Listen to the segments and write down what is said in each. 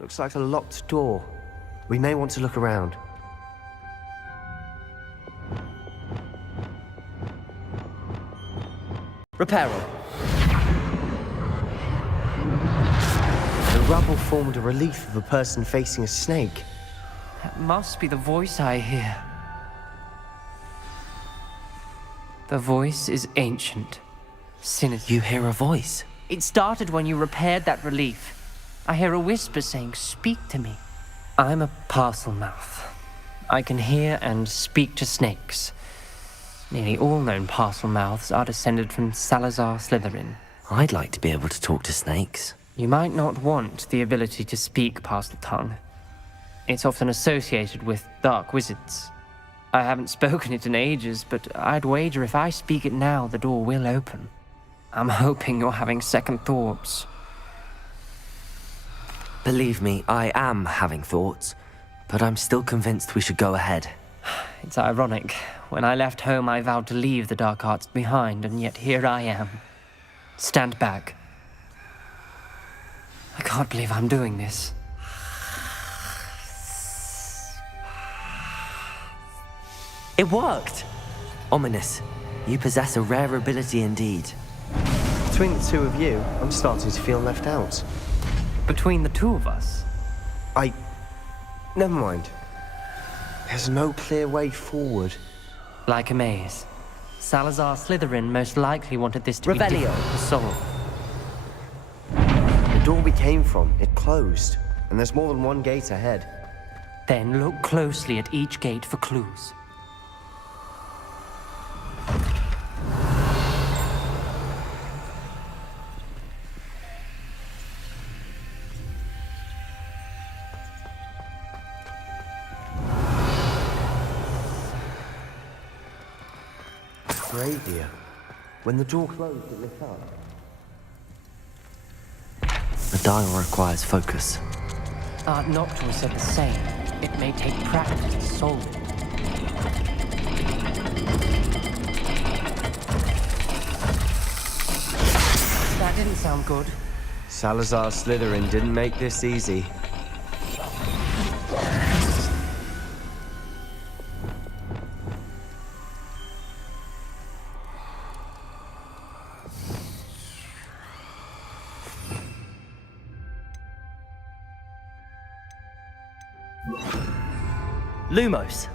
Looks like a locked door. We may want to look around. Reparo. The rubble formed a relief of a person facing a snake. That must be the voice I hear. The voice is ancient, sinister. You hear a voice? It started when you repaired that relief. I hear a whisper saying, "Speak to me." I'm a parcel mouth. I can hear and speak to snakes. Nearly all known parcel mouths are descended from Salazar Slytherin. I'd like to be able to talk to snakes. You might not want the ability to speak parcel tongue. It's often associated with dark wizards. I haven't spoken it in ages, but I'd wager if I speak it now, the door will open. I'm hoping you're having second thoughts. Believe me, I am having thoughts, but I'm still convinced we should go ahead. It's ironic. When I left home, I vowed to leave the dark arts behind, and yet here I am. Stand back. I can't believe I'm doing this. It worked! Ominous, you possess a rare ability indeed. Between the two of you, I'm starting to feel left out. Between the two of us? Never mind. There's no clear way forward. Like a maze. Salazar Slytherin most likely wanted this to be Revelio. difficult to solve. The door we came from, it closed. And there's more than one gate ahead. Then look closely at each gate for clues. Great, dear. When the door closed, it lit up. The dial requires focus. Art Nocturne said the same. It may take practice to solve it. That didn't sound good. Salazar Slytherin didn't make this easy. Lumos.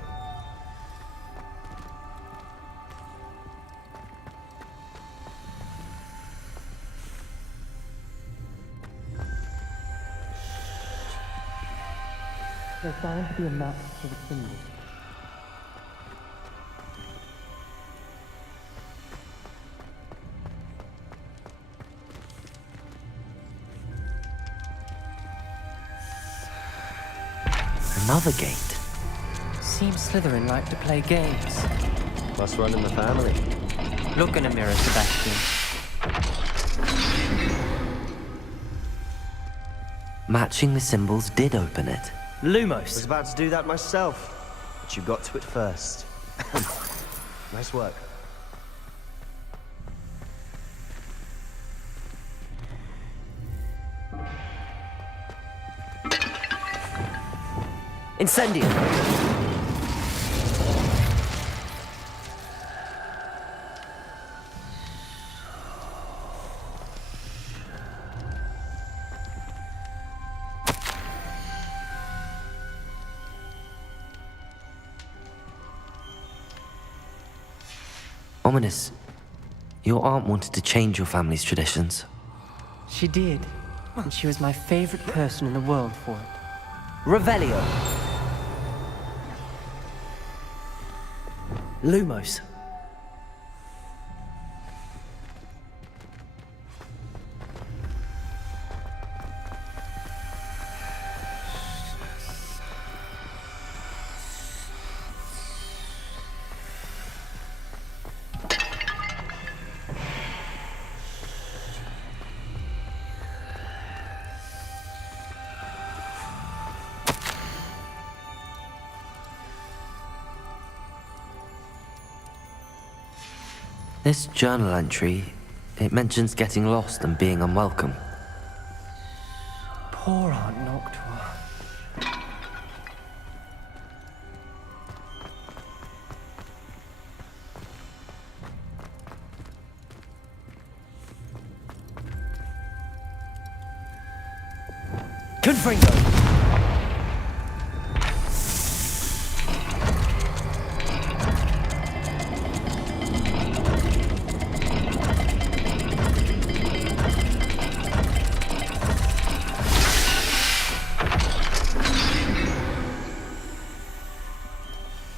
There's bound to be a map to the symbol. Another gate. Seems Slytherin like to play games. Must run in the family. Look in a mirror, Sebastian. Matching the symbols did open it. I was Lumos. about to do that myself, but you got to it first. Nice work. Incendio. Ominous, your aunt wanted to change your family's traditions. She did. And she was my favorite person in the world for it. Revelio. Lumos. This journal entry, it mentions getting lost and being unwelcome. Poor Aunt Noctua. Confringo!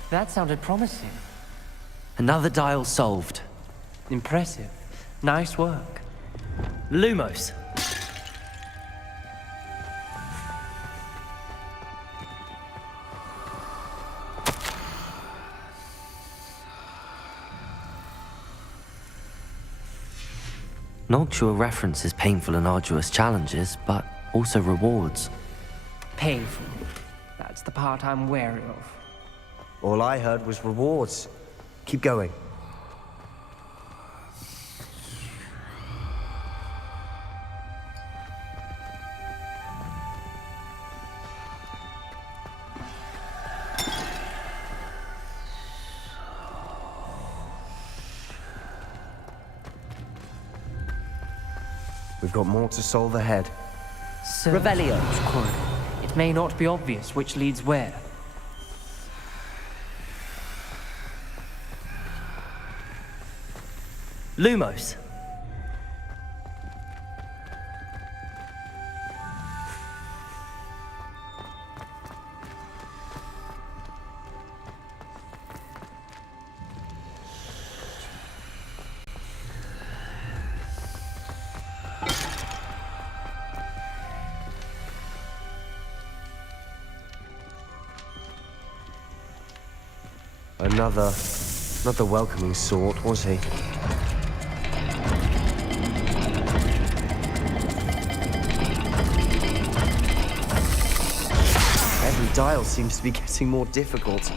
That sounded promising. Another dial solved. Impressive. Nice work. Lumos. Noctua references painful and arduous challenges, but also rewards. Painful. That's the part I'm wary of. All I heard was rewards. Keep going. We've got more to solve ahead. So, Revelio. It may not be obvious which leads where. Lumos. Another welcoming sort, was he? Every dial seems to be getting more difficult,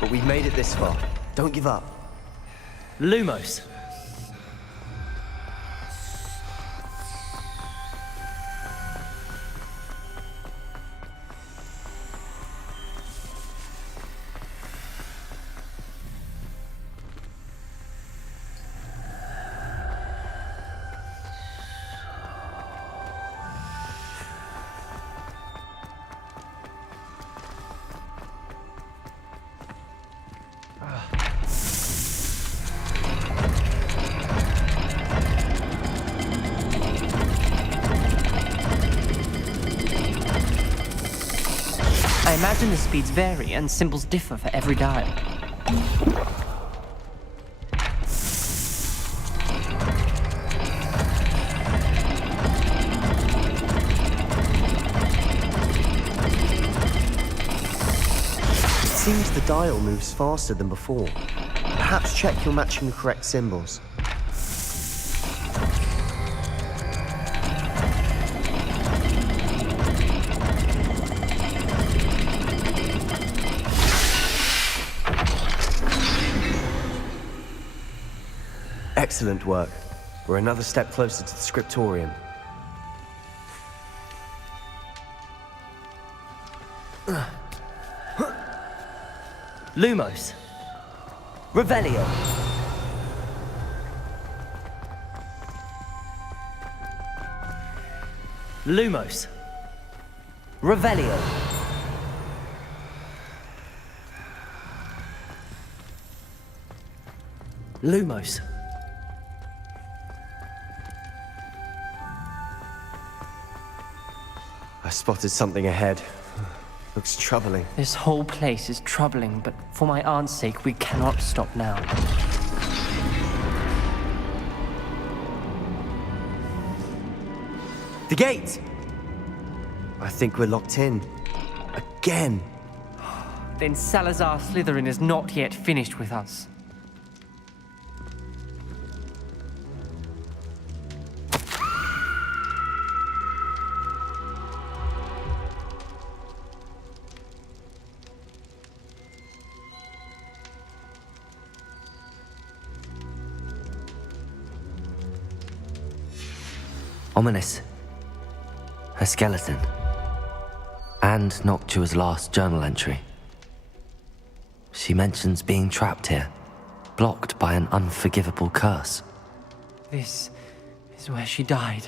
but we've made it this far. Don't give up. Lumos. I imagine the speeds vary and symbols differ for every dial. It seems the dial moves faster than before. Perhaps check you're matching the correct symbols. Excellent work. We're another step closer to the scriptorium. Lumos. Revelio. Lumos. Revelio. Lumos. I spotted something ahead. Looks troubling. This whole place is troubling, but for my aunt's sake, we cannot stop now. The gate! I think we're locked in. Again. Then Salazar Slytherin is not yet finished with us. Ominous. Her skeleton. And Noctua's last journal entry. She mentions being trapped here, blocked by an unforgivable curse. This is where she died.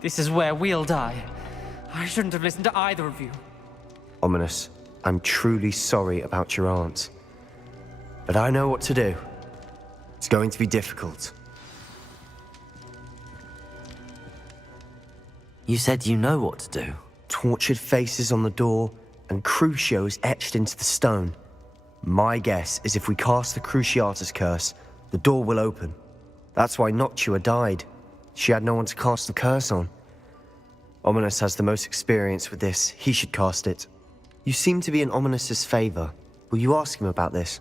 This is where we'll die. I shouldn't have listened to either of you. Ominous, I'm truly sorry about your aunt. But I know what to do. It's going to be difficult. You said you know what to do. Tortured faces on the door, and Crucio is etched into the stone. My guess is if we cast the Cruciatus curse, the door will open. That's why Noctua died. She had no one to cast the curse on. Ominous has the most experience with this. He should cast it. You seem to be in Ominous's favor. Will you ask him about this?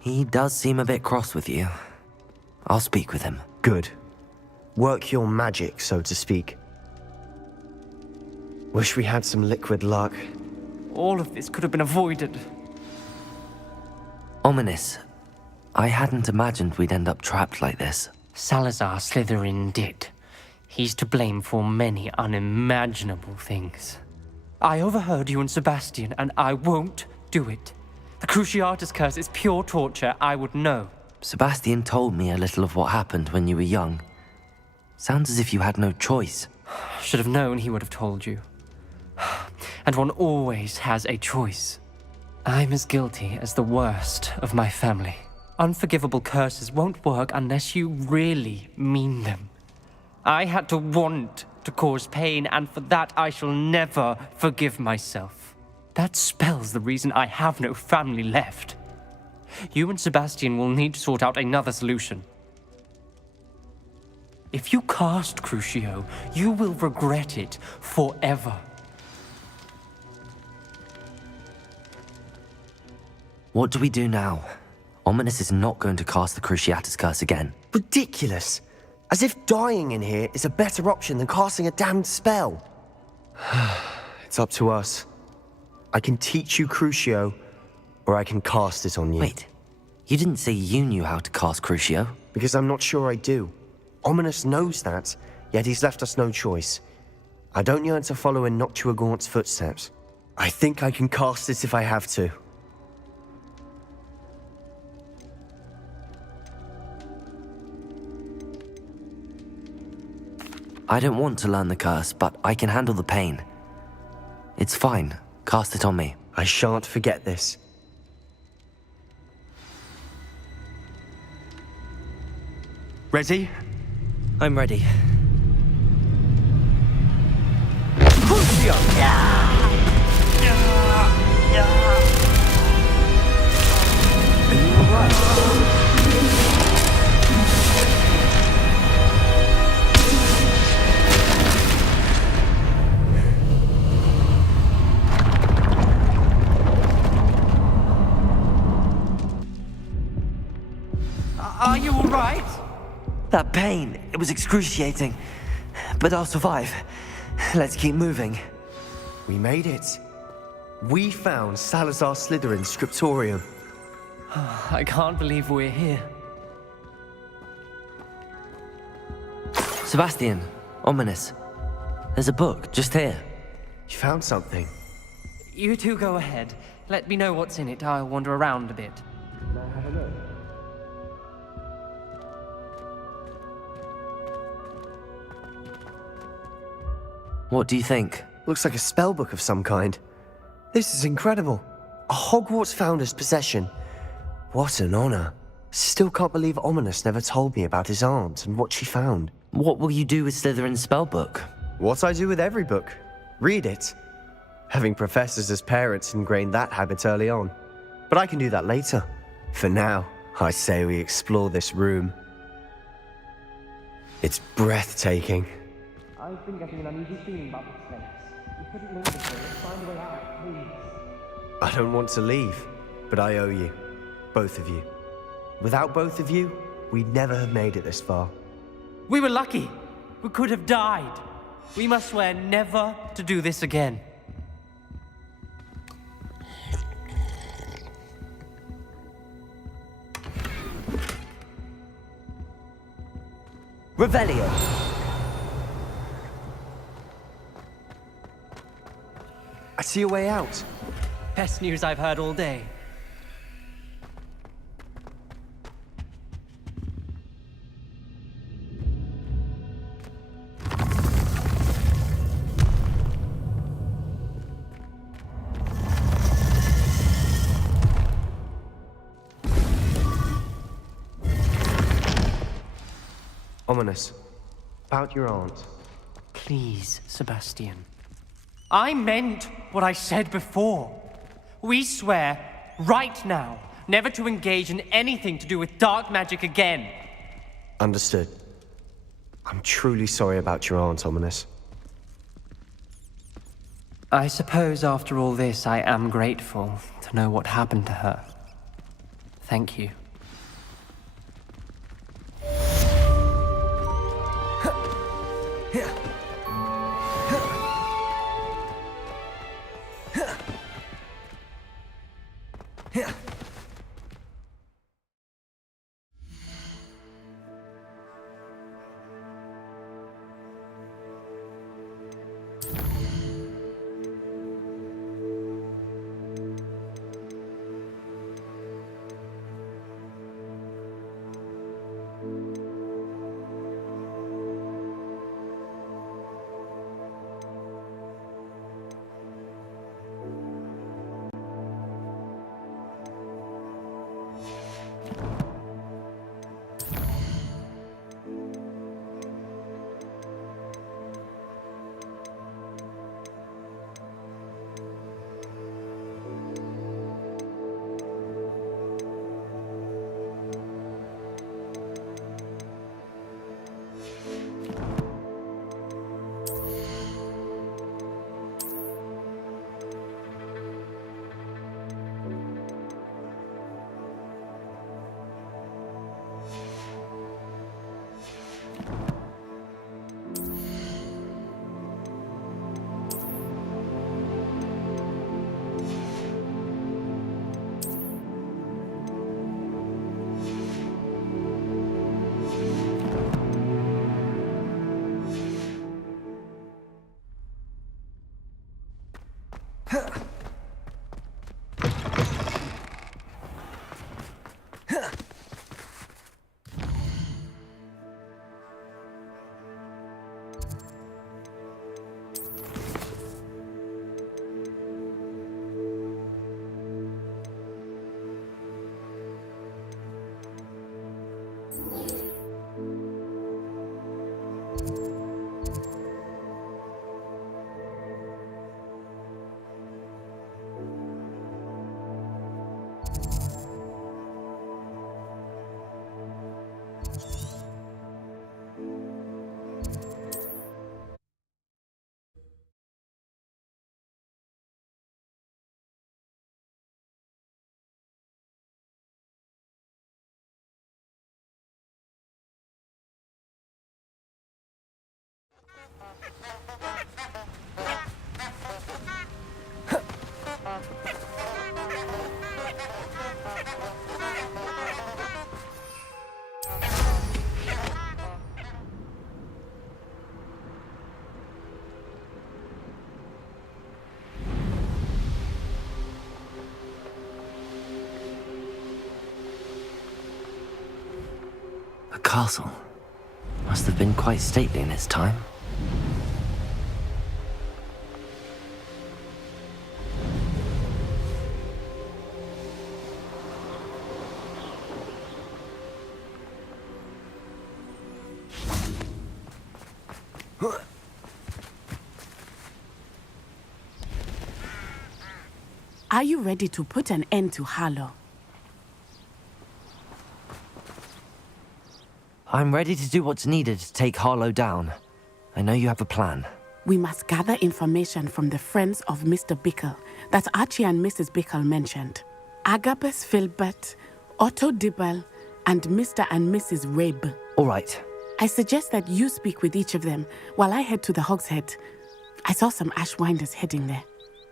He does seem a bit cross with you. I'll speak with him. Good. Work your magic, so to speak. Wish we had some liquid luck. All of this could have been avoided. Ominous, I hadn't imagined we'd end up trapped like this. Salazar Slytherin did. He's to blame for many unimaginable things. I overheard you and Sebastian, and I won't do it. The Cruciatus curse is pure torture, I would know. Sebastian told me a little of what happened when you were young. Sounds as if you had no choice. Should have known he would have told you. And one always has a choice. I'm as guilty as the worst of my family. Unforgivable curses won't work unless you really mean them. I had to want to cause pain, and for that I shall never forgive myself. That spells the reason I have no family left. You and Sebastian will need to sort out another solution. If you cast Crucio, you will regret it forever. What do we do now? Ominous is not going to cast the Cruciatus curse again. Ridiculous. As if dying in here is a better option than casting a damned spell. It's up to us. I can teach you Crucio, or I can cast it on you. Wait, you didn't say you knew how to cast Crucio? Because I'm not sure I do. Ominous knows that, yet he's left us no choice. I don't yearn to follow in Noctua Gaunt's footsteps. I think I can cast it if I have to. I don't want to learn the curse, but I can handle the pain. It's fine. Cast it on me. I shan't forget this. Ready? I'm ready. Are you all right? That pain, it was excruciating. But I'll survive. Let's keep moving. We made it. We found Salazar Slytherin's scriptorium. I can't believe we're here. Sebastian, Ominous. There's a book just here. You found something. You two go ahead. Let me know what's in it. I'll wander around a bit. What do you think? Looks like a spell book of some kind. This is incredible. A Hogwarts founder's possession. What an honor. Still can't believe Ominous never told me about his aunt and what she found. What will you do with Slytherin's spellbook? What I do with every book. Read it. Having professors as parents ingrained that habit early on. But I can do that later. For now, I say we explore this room. It's breathtaking. I've been getting an uneasy feeling about this place. We couldn't linger here. Find a way out, please. I don't want to leave, but I owe you. Both of you. Without both of you, we'd never have made it this far. We were lucky. We could have died. We must swear never to do this again. Revelio. I see a way out. Best news I've heard all day. Ominous. About your aunt. Please, Sebastian. I meant what I said before. We swear, right now, never to engage in anything to do with dark magic again. Understood. I'm truly sorry about your aunt, Ominous. I suppose after all this, I am grateful to know what happened to her. Thank you. A castle. Must have been quite stately in its time. Are you ready to put an end to Harlow? I'm ready to do what's needed to take Harlow down. I know you have a plan. We must gather information from the friends of Mr. Bickle that Archie and Mrs. Bickle mentioned. Agabus Filbert, Otto Dibble, and Mr. and Mrs. Rabe. All right. I suggest that you speak with each of them while I head to the Hogshead. I saw some Ashwinders heading there.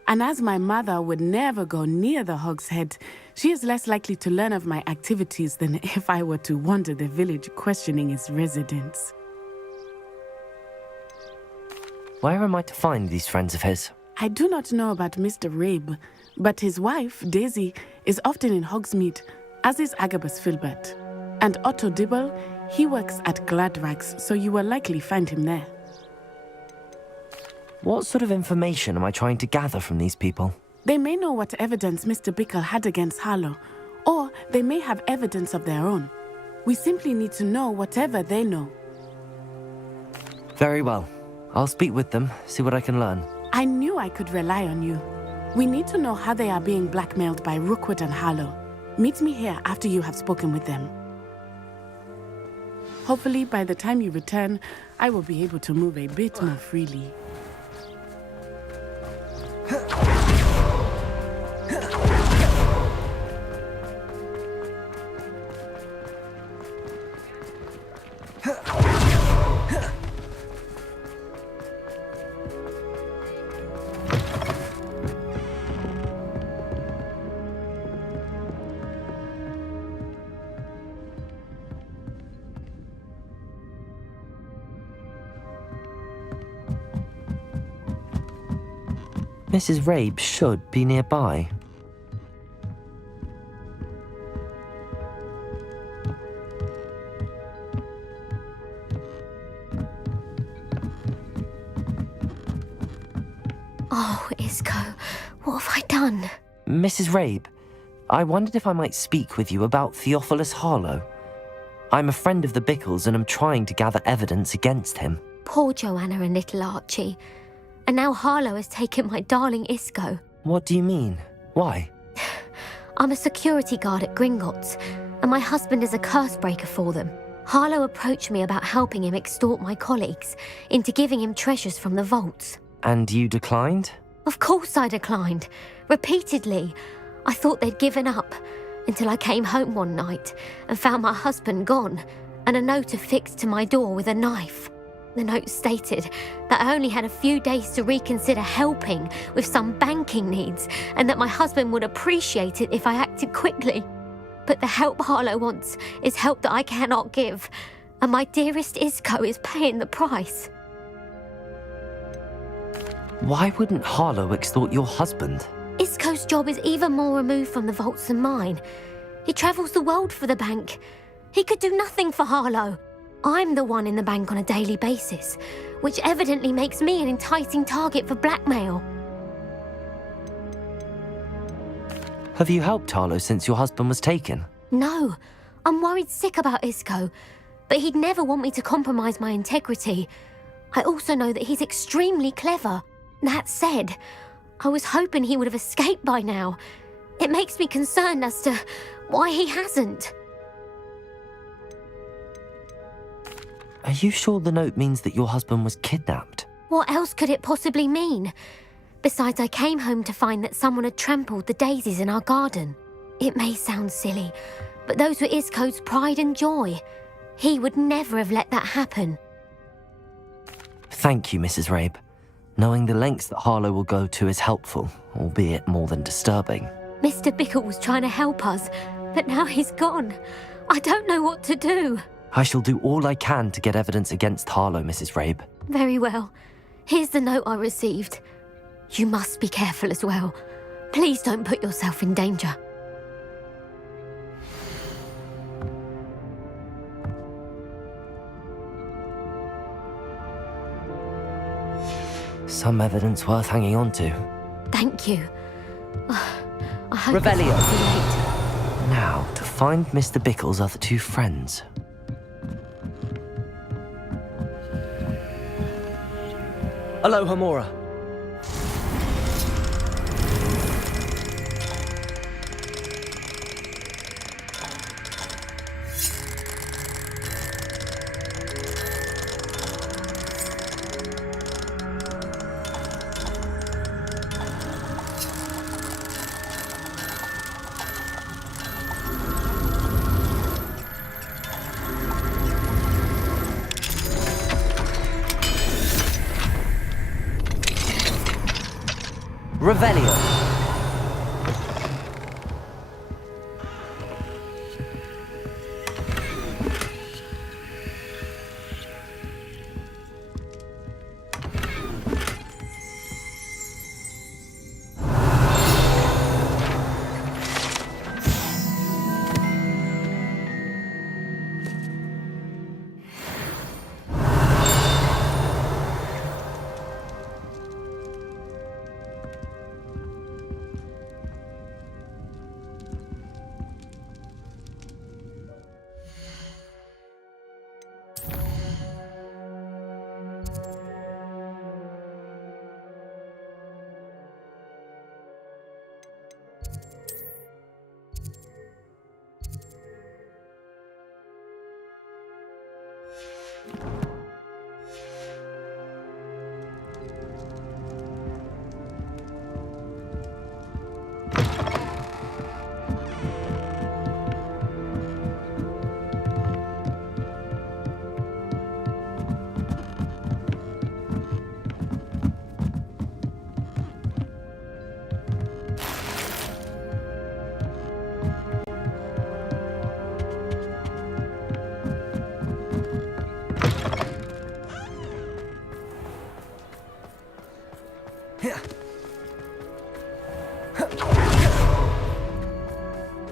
And as my mother would never go near the Hogshead, she is less likely to learn of my activities than if I were to wander the village questioning its residents. Where am I to find these friends of his? I do not know about Mr. Rabe, but his wife, Daisy, is often in Hogsmeade, as is Agabus Filbert. And Otto Dibble, he works at Gladrags, so you will likely find him there. What sort of information am I trying to gather from these people? They may know what evidence Mr. Bickle had against Harlow, or they may have evidence of their own. We simply need to know whatever they know. Very well. I'll speak with them, see what I can learn. I knew I could rely on you. We need to know how they are being blackmailed by Rookwood and Harlow. Meet me here after you have spoken with them. Hopefully, by the time you return, I will be able to move a bit more freely. Mrs. Rabe should be nearby. Oh, Isco, what have I done? Mrs. Rabe, I wondered if I might speak with you about Theophilus Harlow. I'm a friend of the Bickles and am trying to gather evidence against him. Poor Joanna and little Archie. And now Harlow has taken my darling Isco. What do you mean? Why? I'm a security guard at Gringotts, and my husband is a curse breaker for them. Harlow approached me about helping him extort my colleagues into giving him treasures from the vaults. And you declined? Of course I declined. Repeatedly. I thought they'd given up, until I came home one night and found my husband gone, and a note affixed to my door with a knife. The note stated that I only had a few days to reconsider helping with some banking needs, and that my husband would appreciate it if I acted quickly. But the help Harlow wants is help that I cannot give, and my dearest Isco is paying the price. Why wouldn't Harlow extort your husband? Isco's job is even more removed from the vaults than mine. He travels the world for the bank. He could do nothing for Harlow. I'm the one in the bank on a daily basis, which evidently makes me an enticing target for blackmail. Have you helped Harlow since your husband was taken? No, I'm worried sick about Isco, but he'd never want me to compromise my integrity. I also know that he's extremely clever. That said, I was hoping he would have escaped by now. It makes me concerned as to why he hasn't. Are you sure the note means that your husband was kidnapped? What else could it possibly mean? Besides, I came home to find that someone had trampled the daisies in our garden. It may sound silly, but those were Isco's pride and joy. He would never have let that happen. Thank you, Mrs. Rabe. Knowing the lengths that Harlow will go to is helpful, albeit more than disturbing. Mr. Bickle was trying to help us, but now he's gone. I don't know what to do. I shall do all I can to get evidence against Harlow, Mrs. Rabe. Very well. Here's the note I received. You must be careful as well. Please don't put yourself in danger. Some evidence worth hanging on to. Thank you. I hope it's Revelio. not too late. Now, to find Mr. Bickle's other two friends. Aloha, Mora. Revelio.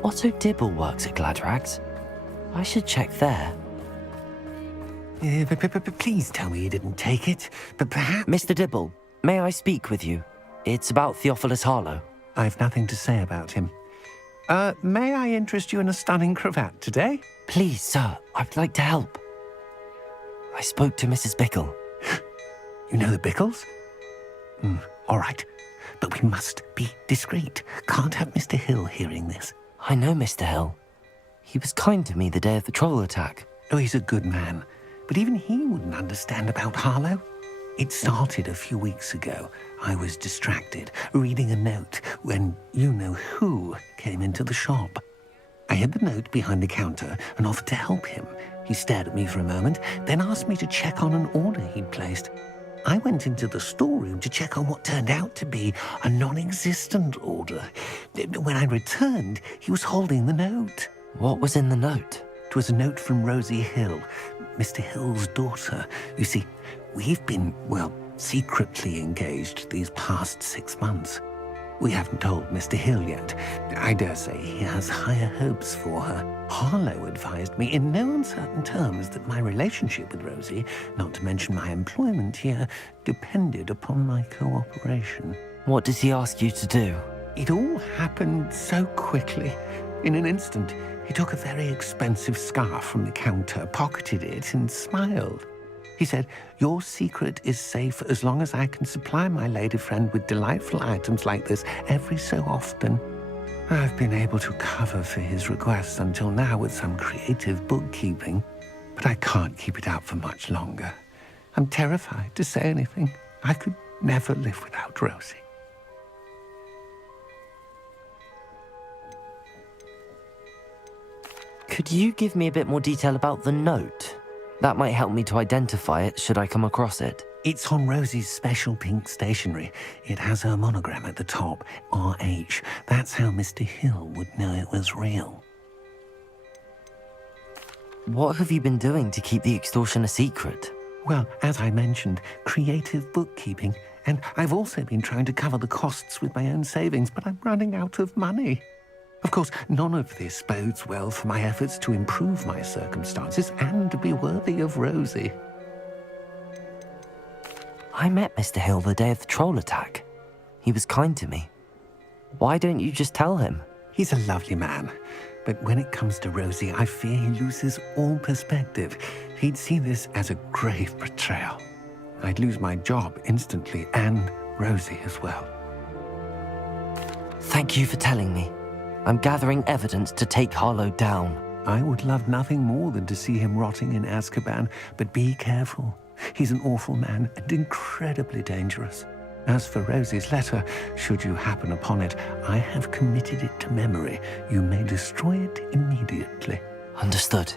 Otto Dibble works at Gladrags. I should check there. Please tell me you didn't take it. But perhaps... Mr. Dibble, may I speak with you? It's about Theophilus Harlow. I've nothing to say about him. May I interest you in a stunning cravat today? Please, sir, I'd like to help. I spoke to Mrs. Bickle. You know the Bickles? All right. But we must be discreet. Can't have Mr. Hill hearing this. I know Mr. Hill. He was kind to me the day of the troll attack. Oh, he's a good man. But even he wouldn't understand about Harlow. It started a few weeks ago. I was distracted, reading a note, when you-know-who came into the shop. I hid the note behind the counter and offered to help him. He stared at me for a moment, then asked me to check on an order he'd placed. I went into the storeroom to check on what turned out to be a non-existent order. When I returned, he was holding the note. What was in the note? It was a note from Rosie Hill, Mr. Hill's daughter. You see, we've been, secretly engaged these past 6 months. We haven't told Mr. Hill yet. I dare say he has higher hopes for her. Harlow advised me in no uncertain terms that my relationship with Rosie, not to mention my employment here, depended upon my cooperation. What does he ask you to do? It all happened so quickly. In an instant, he took a very expensive scarf from the counter, pocketed it, and smiled. He said, "Your secret is safe as long as I can supply my lady friend with delightful items like this every so often." I've been able to cover for his requests until now with some creative bookkeeping, but I can't keep it up for much longer. I'm terrified to say anything. I could never live without Rosie. Could you give me a bit more detail about the note? That might help me to identify it should I come across it. It's on Rosie's special pink stationery. It has her monogram at the top, RH. That's how Mr. Hill would know it was real. What have you been doing to keep the extortion a secret? Well, as I mentioned, creative bookkeeping. And I've also been trying to cover the costs with my own savings, but I'm running out of money. Of course, none of this bodes well for my efforts to improve my circumstances and to be worthy of Rosie. I met Mr. Hill the day of the troll attack. He was kind to me. Why don't you just tell him? He's a lovely man. But when it comes to Rosie, I fear he loses all perspective. He'd see this as a grave betrayal. I'd lose my job instantly, and Rosie as well. Thank you for telling me. I'm gathering evidence to take Harlow down. I would love nothing more than to see him rotting in Azkaban, but be careful. He's an awful man and incredibly dangerous. As for Rosie's letter, should you happen upon it, I have committed it to memory. You may destroy it immediately. Understood.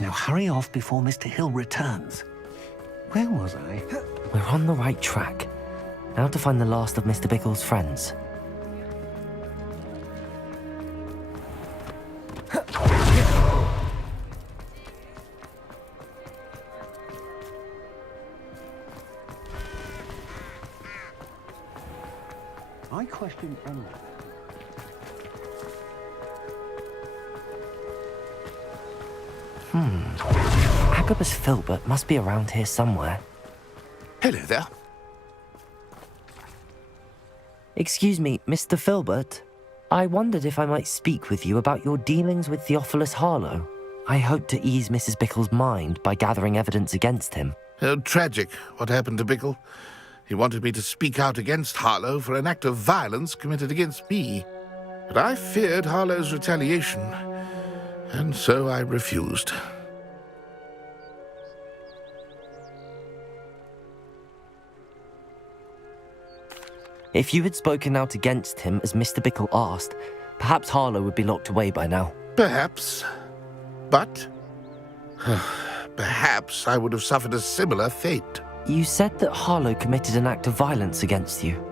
Now hurry off before Mr. Hill returns. Where was I? We're on the right track. Now to find the last of Mr. Bickle's friends. I question only. Agabus Filbert must be around here somewhere. Hello there. Excuse me, Mr. Filbert. I wondered if I might speak with you about your dealings with Theophilus Harlow. I hope to ease Mrs. Bickle's mind by gathering evidence against him. Oh, tragic what happened to Bickle. He wanted me to speak out against Harlow for an act of violence committed against me. But I feared Harlow's retaliation, and so I refused. If you had spoken out against him as Mr. Bickle asked, perhaps Harlow would be locked away by now. Perhaps. But perhaps I would have suffered a similar fate. You said that Harlow committed an act of violence against you.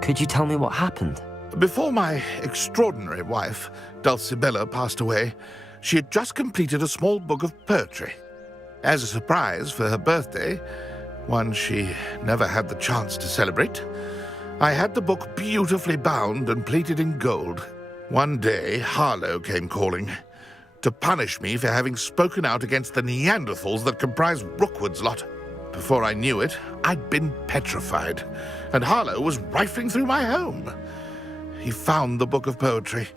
Could you tell me what happened? Before my extraordinary wife, Dulcibella, passed away, she had just completed a small book of poetry. As a surprise for her birthday, one she never had the chance to celebrate. I had the book beautifully bound and plated in gold. One day, Harlow came calling to punish me for having spoken out against the Neanderthals that comprised Rookwood's lot. Before I knew it, I'd been petrified, and Harlow was rifling through my home. He found the book of poetry,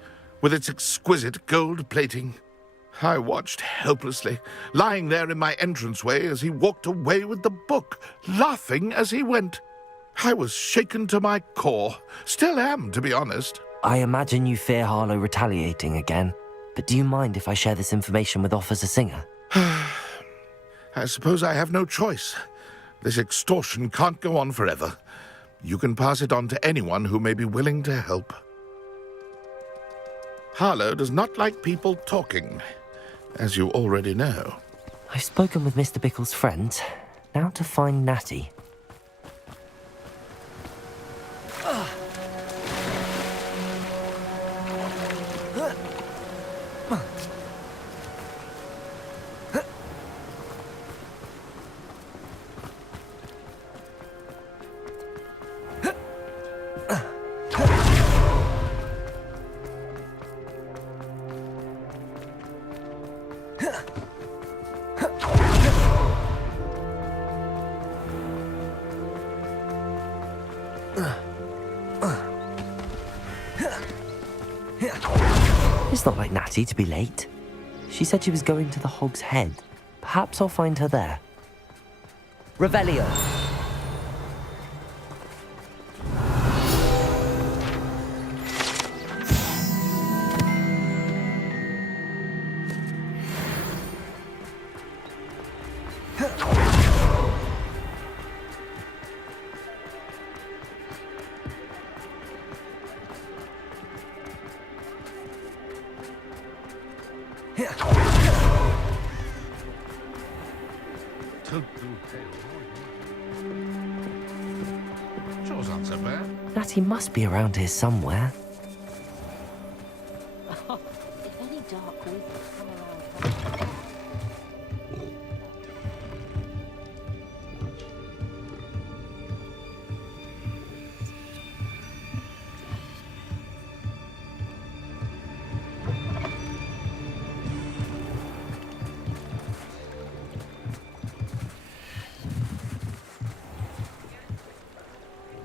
with its exquisite gold plating. I watched helplessly, lying there in my entranceway as he walked away with the book, laughing as he went. I was shaken to my core. Still am, to be honest. I imagine you fear Harlow retaliating again, but do you mind if I share this information with Officer Singer? I suppose I have no choice. This extortion can't go on forever. You can pass it on to anyone who may be willing to help. Harlow does not like people talking, as you already know. I've spoken with Mr. Bickle's friends. Now to find Natty. It's not like Natty to be late. She said she was going to the Hog's Head. Perhaps I'll find her there. Revelio! Sure's not so bad. Natty must be around here somewhere. If any dark wizards come around.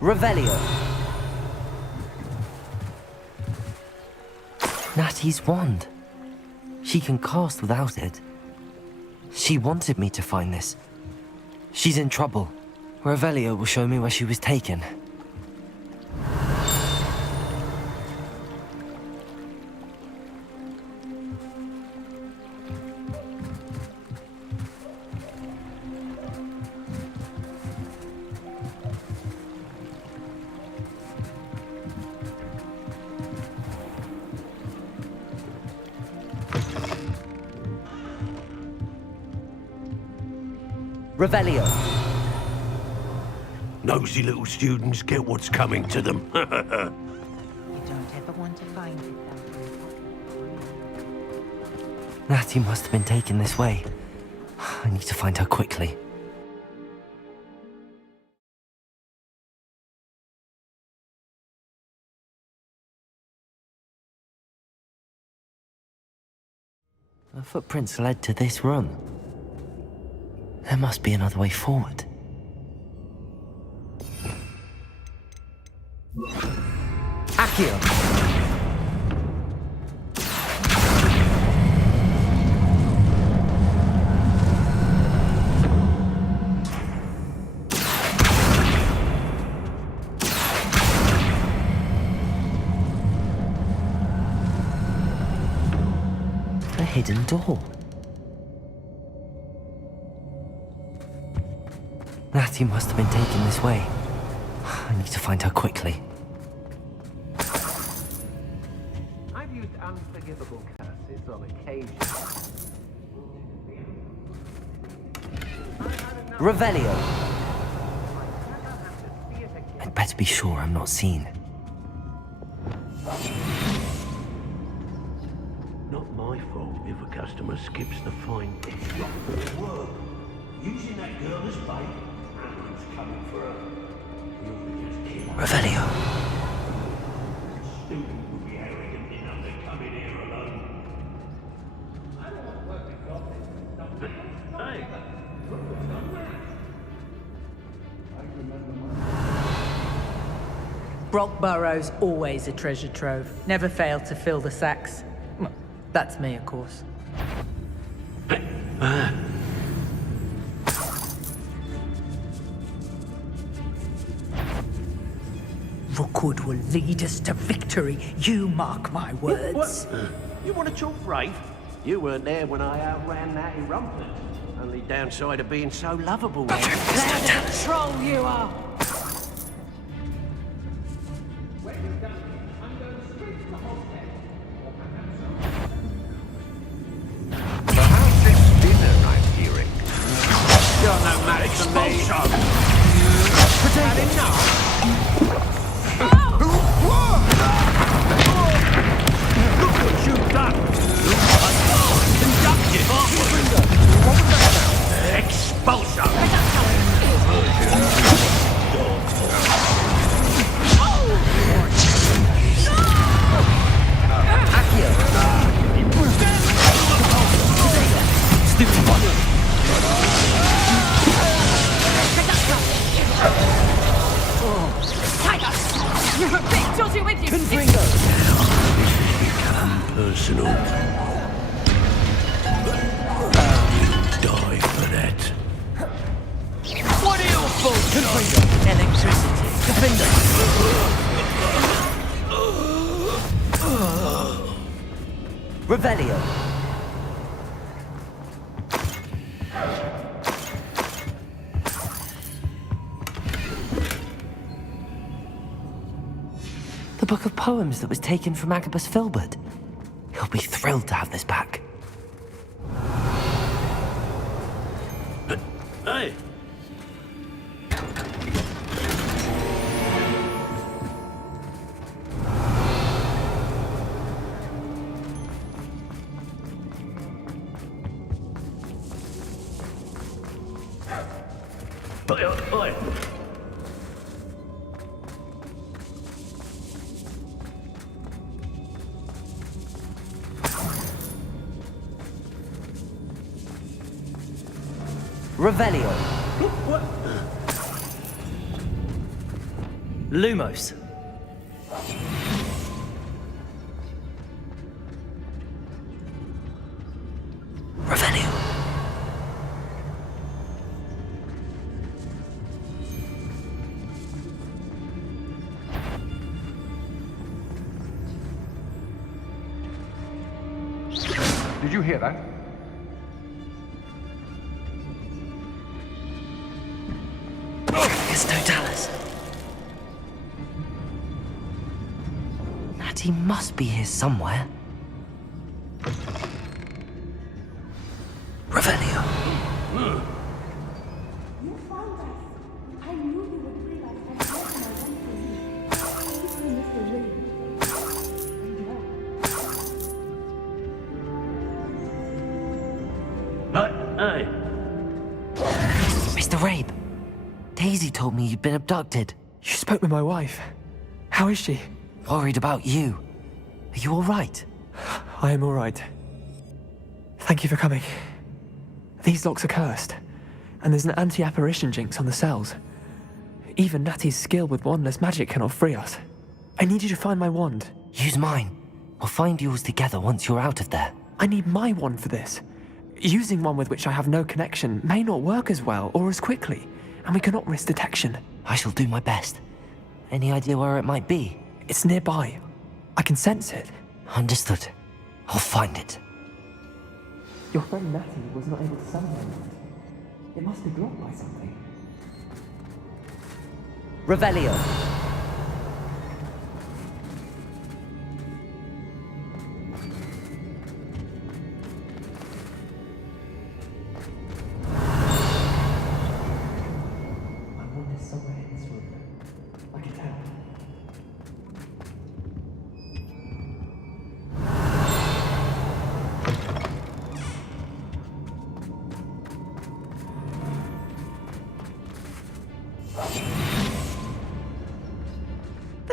Revelio! Natty's wand. She can cast without it. She wanted me to find this. She's in trouble. Revelio will show me where she was taken. Revelio! Nosy little students get what's coming to them. You don't ever want to find it, though. Natty must have been taken this way. I need to find her quickly. The footprints led to this room. There must be another way forward. Accio! A hidden door. Natty must have been taken this way. I need to find her quickly. I've used unforgivable curses on occasion. Revelio! I'd better be sure I'm not seen. Not my fault if a customer skips the fine dish. Using that girl as bait. Revelio. Brockborough's always a treasure trove. Never failed to fill the sacks. Well, that's me, of course. Rookwood will lead us to victory. You mark my words. You want to talk brave? You weren't there when I outran Natty Rumpert. Only downside of being so lovable. Troll you are! Perhaps it's dinner I'm hearing. You're no match for me. Had enough? Look what you've done! Conducted! What was that sound? Expulsion! You're a big dodgy with you! Personal. Die for that. What are your faults? Electricity. Revelio. The book of poems that was taken from Agabus Filbert. He'll be thrilled to have this back. Hey! Oi! Revelio. Lumos. Revelio. Did you hear that? It's Totalis. Natty must be here somewhere. Revelio. You found us. I knew you would bring us and help my Mr. Ray. Hey! Mr. Rabe, Daisy told me you'd been abducted. You spoke with my wife. How is she? Worried about you. Are you all right? I am all right. Thank you for coming. These locks are cursed, and there's an anti-apparition jinx on the cells. Even Natty's skill with wandless magic cannot free us. I need you to find my wand. Use mine. We'll find yours together once you're out of there. I need my wand for this. Using one with which I have no connection may not work as well or as quickly, and we cannot risk detection. I shall do my best. Any idea where it might be? It's nearby. I can sense it. Understood. I'll find it. Your friend Natty was not able to summon it. It must be blocked by something. Revelio. My wand is somewhere in this room. I can tell.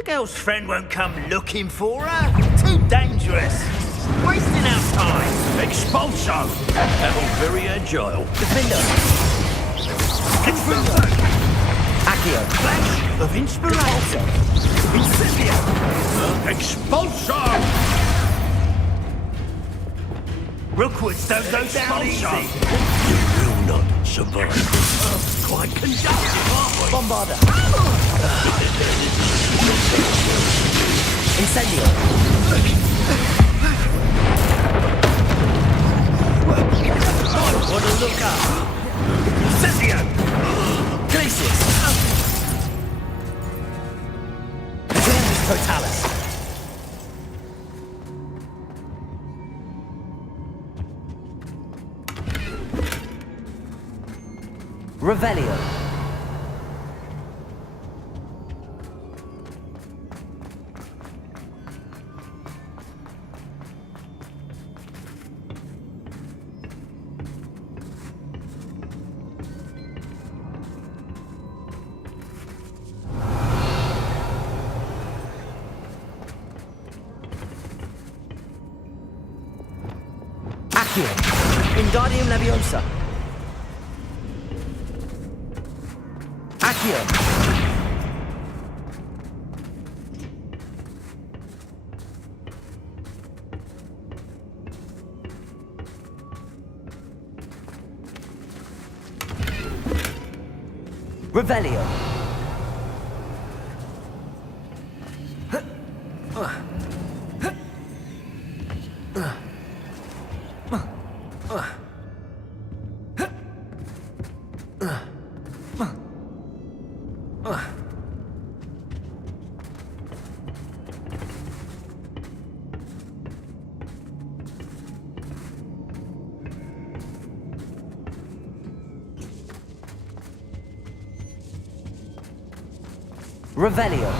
girl's friend won't come looking for her. Too dangerous. Wasting our time. Expulso! That'll very agile. Defender! Confringo. Accio! Flash of inspiration. Incendio! Expulso! Rookwards don't go down easy. You will not survive. Quite conductive, aren't we? Bombarda! Incendio! Might want to look up. Incendio! Glacius! Wings Totalis! Revelio! Accio! Wingardium Leviosa! Accio! Revelio! Revelio!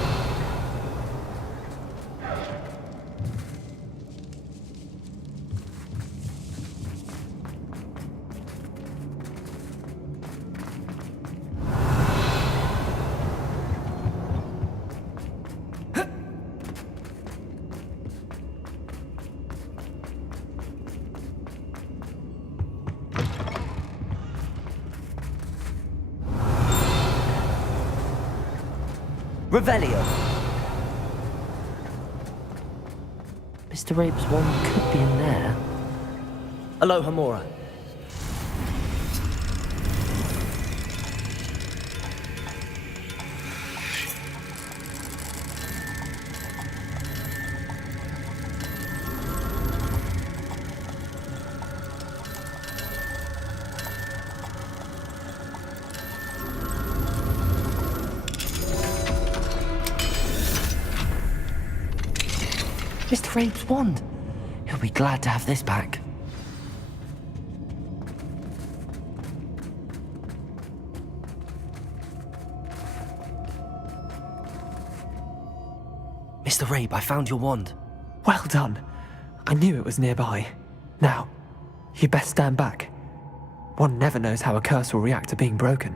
Revelio! Mr. Rabe's wand could be in there. Aloha Mora. Mr. Rabe's wand. He'll be glad to have this back. Mr. Rabe, I found your wand. Well done. I knew it was nearby. Now, you best stand back. One never knows how a curse will react to being broken.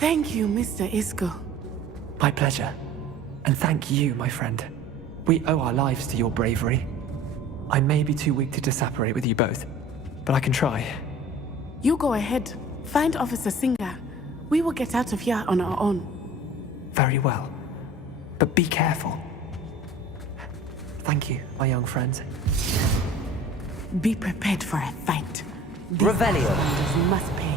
Thank you, Mr. Isco. My pleasure. And thank you, my friend. We owe our lives to your bravery. I may be too weak to disapparate with you both, but I can try. You go ahead. Find Officer Singer. We will get out of here on our own. Very well. But be careful. Thank you, my young friends. Be prepared for a fight. These Revelio. Islanders must pay.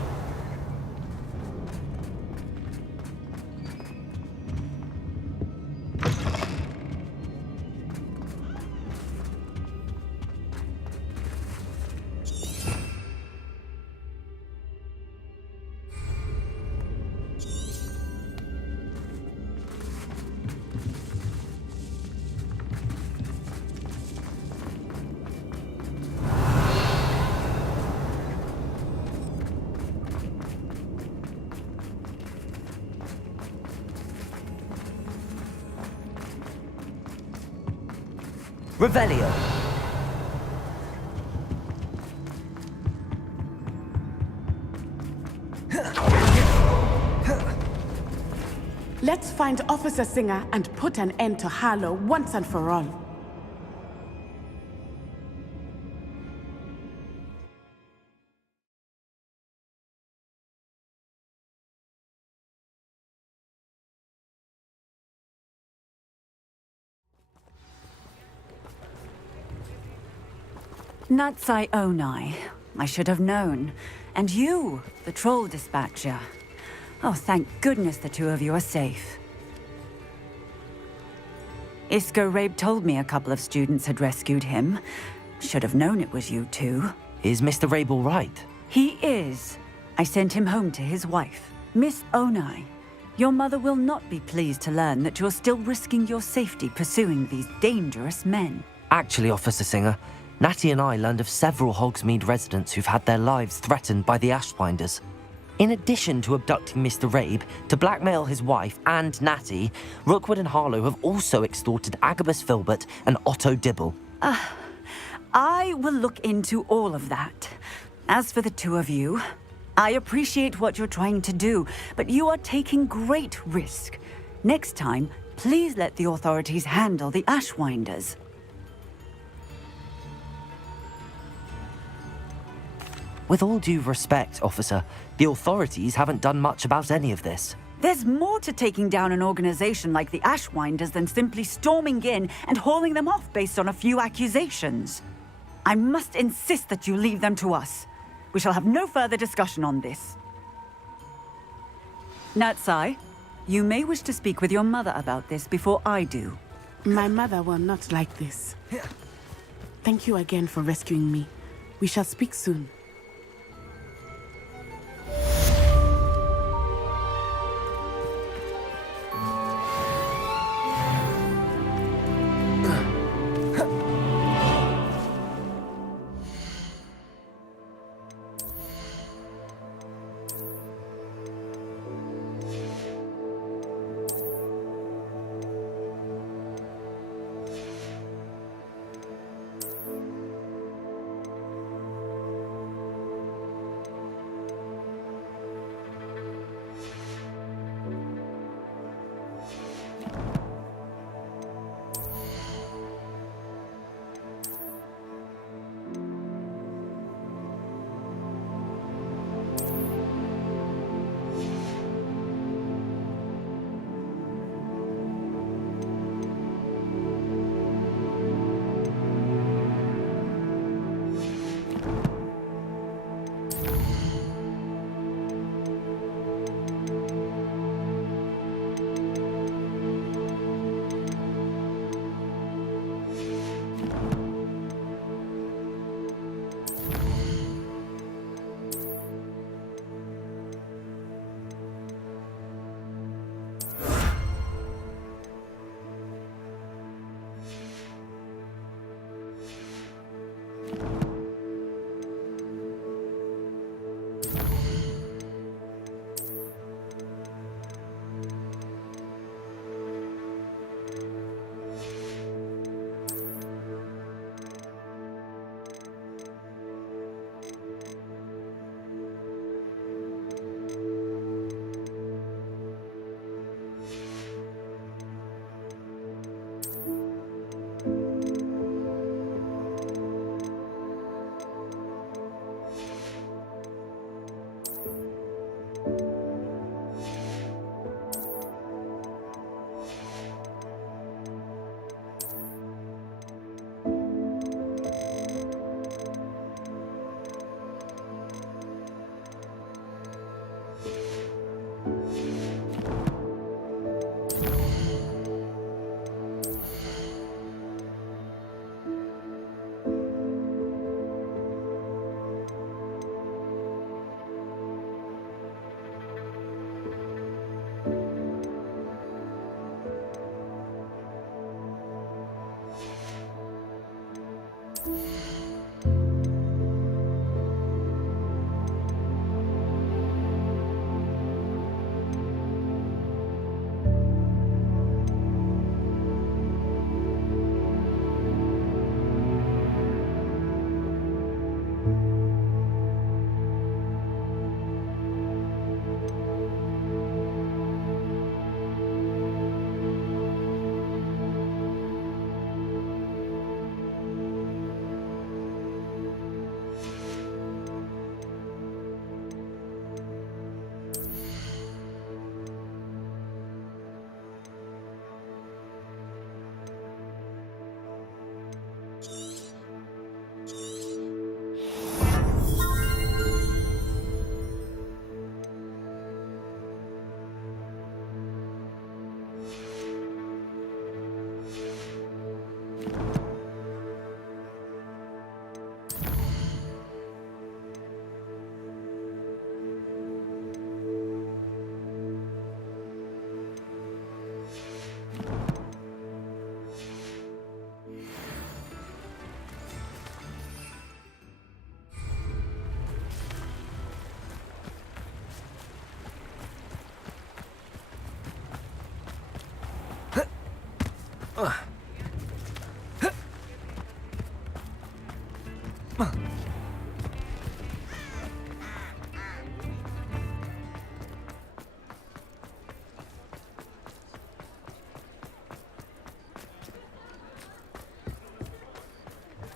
Revelio. Let's find Officer Singer and put an end to Harlow once and for all. Natsai Onai. I should have known. And you, the troll dispatcher. Oh, thank goodness the two of you are safe. Isco Rabe told me a couple of students had rescued him. Should have known it was you two. Is Mr. Rabe all right? He is. I sent him home to his wife, Miss Onai. Your mother will not be pleased to learn that you're still risking your safety pursuing these dangerous men. Actually, Officer Singer, Natty and I learned of several Hogsmeade residents who've had their lives threatened by the Ashwinders. In addition to abducting Mr. Rabe to blackmail his wife and Natty, Rookwood and Harlow have also extorted Agabus Filbert and Otto Dibble. I will look into all of that. As for the two of you, I appreciate what you're trying to do, but you are taking great risk. Next time, please let the authorities handle the Ashwinders. With all due respect, officer, the authorities haven't done much about any of this. There's more to taking down an organization like the Ashwinders than simply storming in and hauling them off based on a few accusations. I must insist that you leave them to us. We shall have no further discussion on this. Natsai, you may wish to speak with your mother about this before I do. My mother will not like this. Thank you again for rescuing me. We shall speak soon.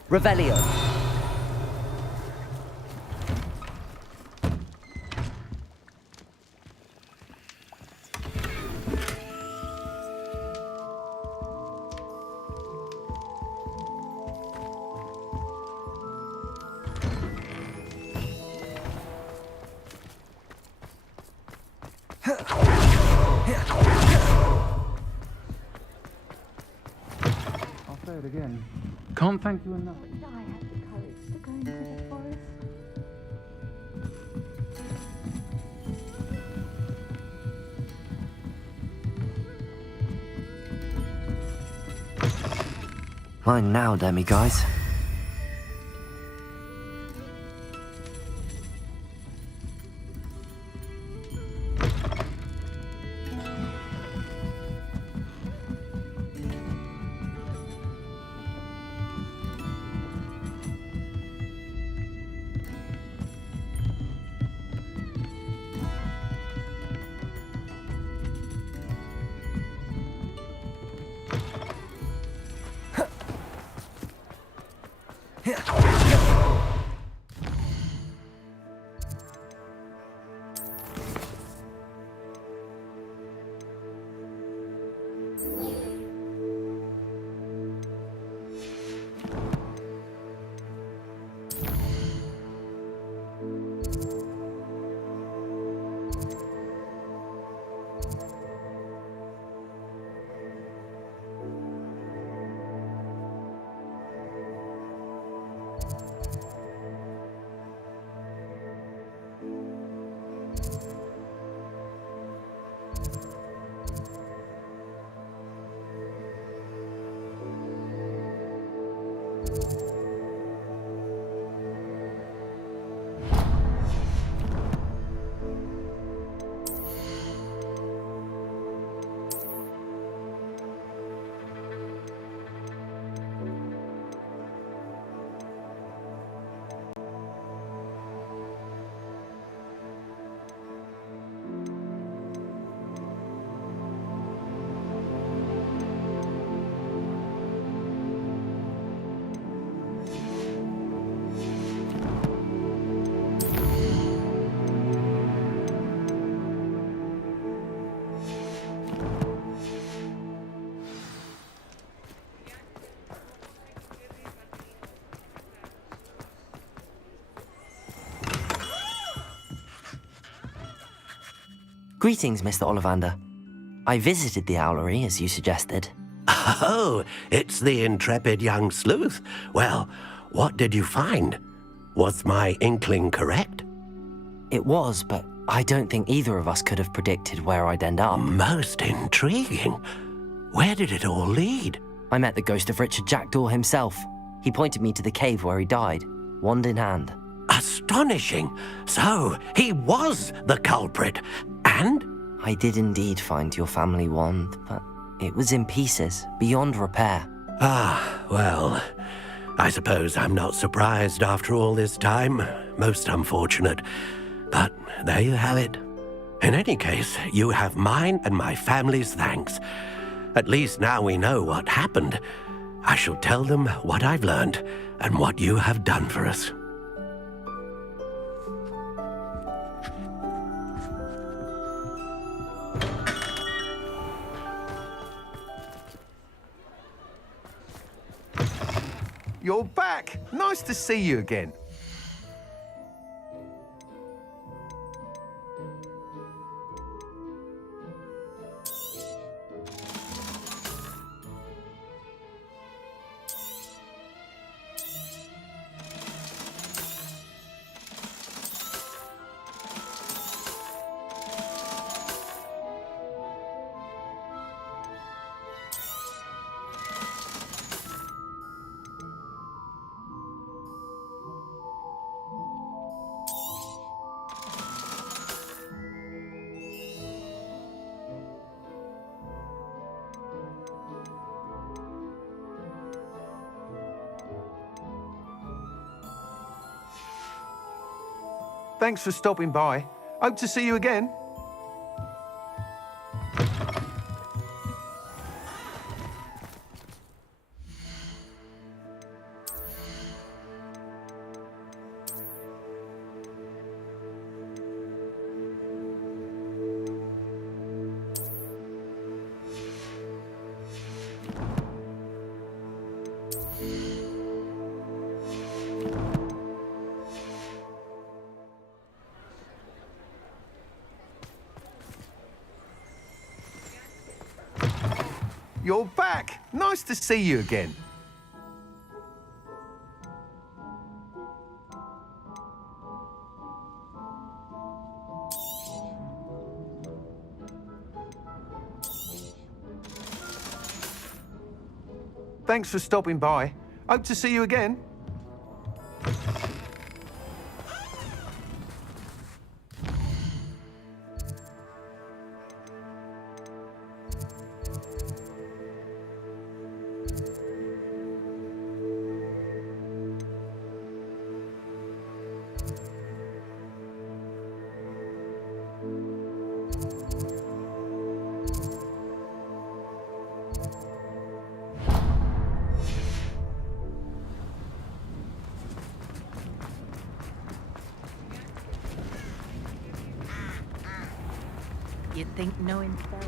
Revelio. I'll say it again. Can't thank you enough. I have the courage to go into the forest. Mine now, Demi guys. Greetings, Mr. Ollivander. I visited the owlery, as you suggested. Oh, it's the intrepid young sleuth. Well, what did you find? Was my inkling correct? It was, but I don't think either of us could have predicted where I'd end up. Most intriguing. Where did it all lead? I met the ghost of Richard Jackdaw himself. He pointed me to the cave where he died, wand in hand. Astonishing. So, he was the culprit. And? I did indeed find your family wand, but it was in pieces, beyond repair. Ah, well, I suppose I'm not surprised after all this time. Most unfortunate. But there you have it. In any case, you have mine and my family's thanks. At least now we know what happened. I shall tell them what I've learned and what you have done for us. You're back! Nice to see you again. Thanks for stopping by. Hope to see you again. You're back. Nice to see you again. Thanks for stopping by. Hope to see you again. You'd think knowing spells.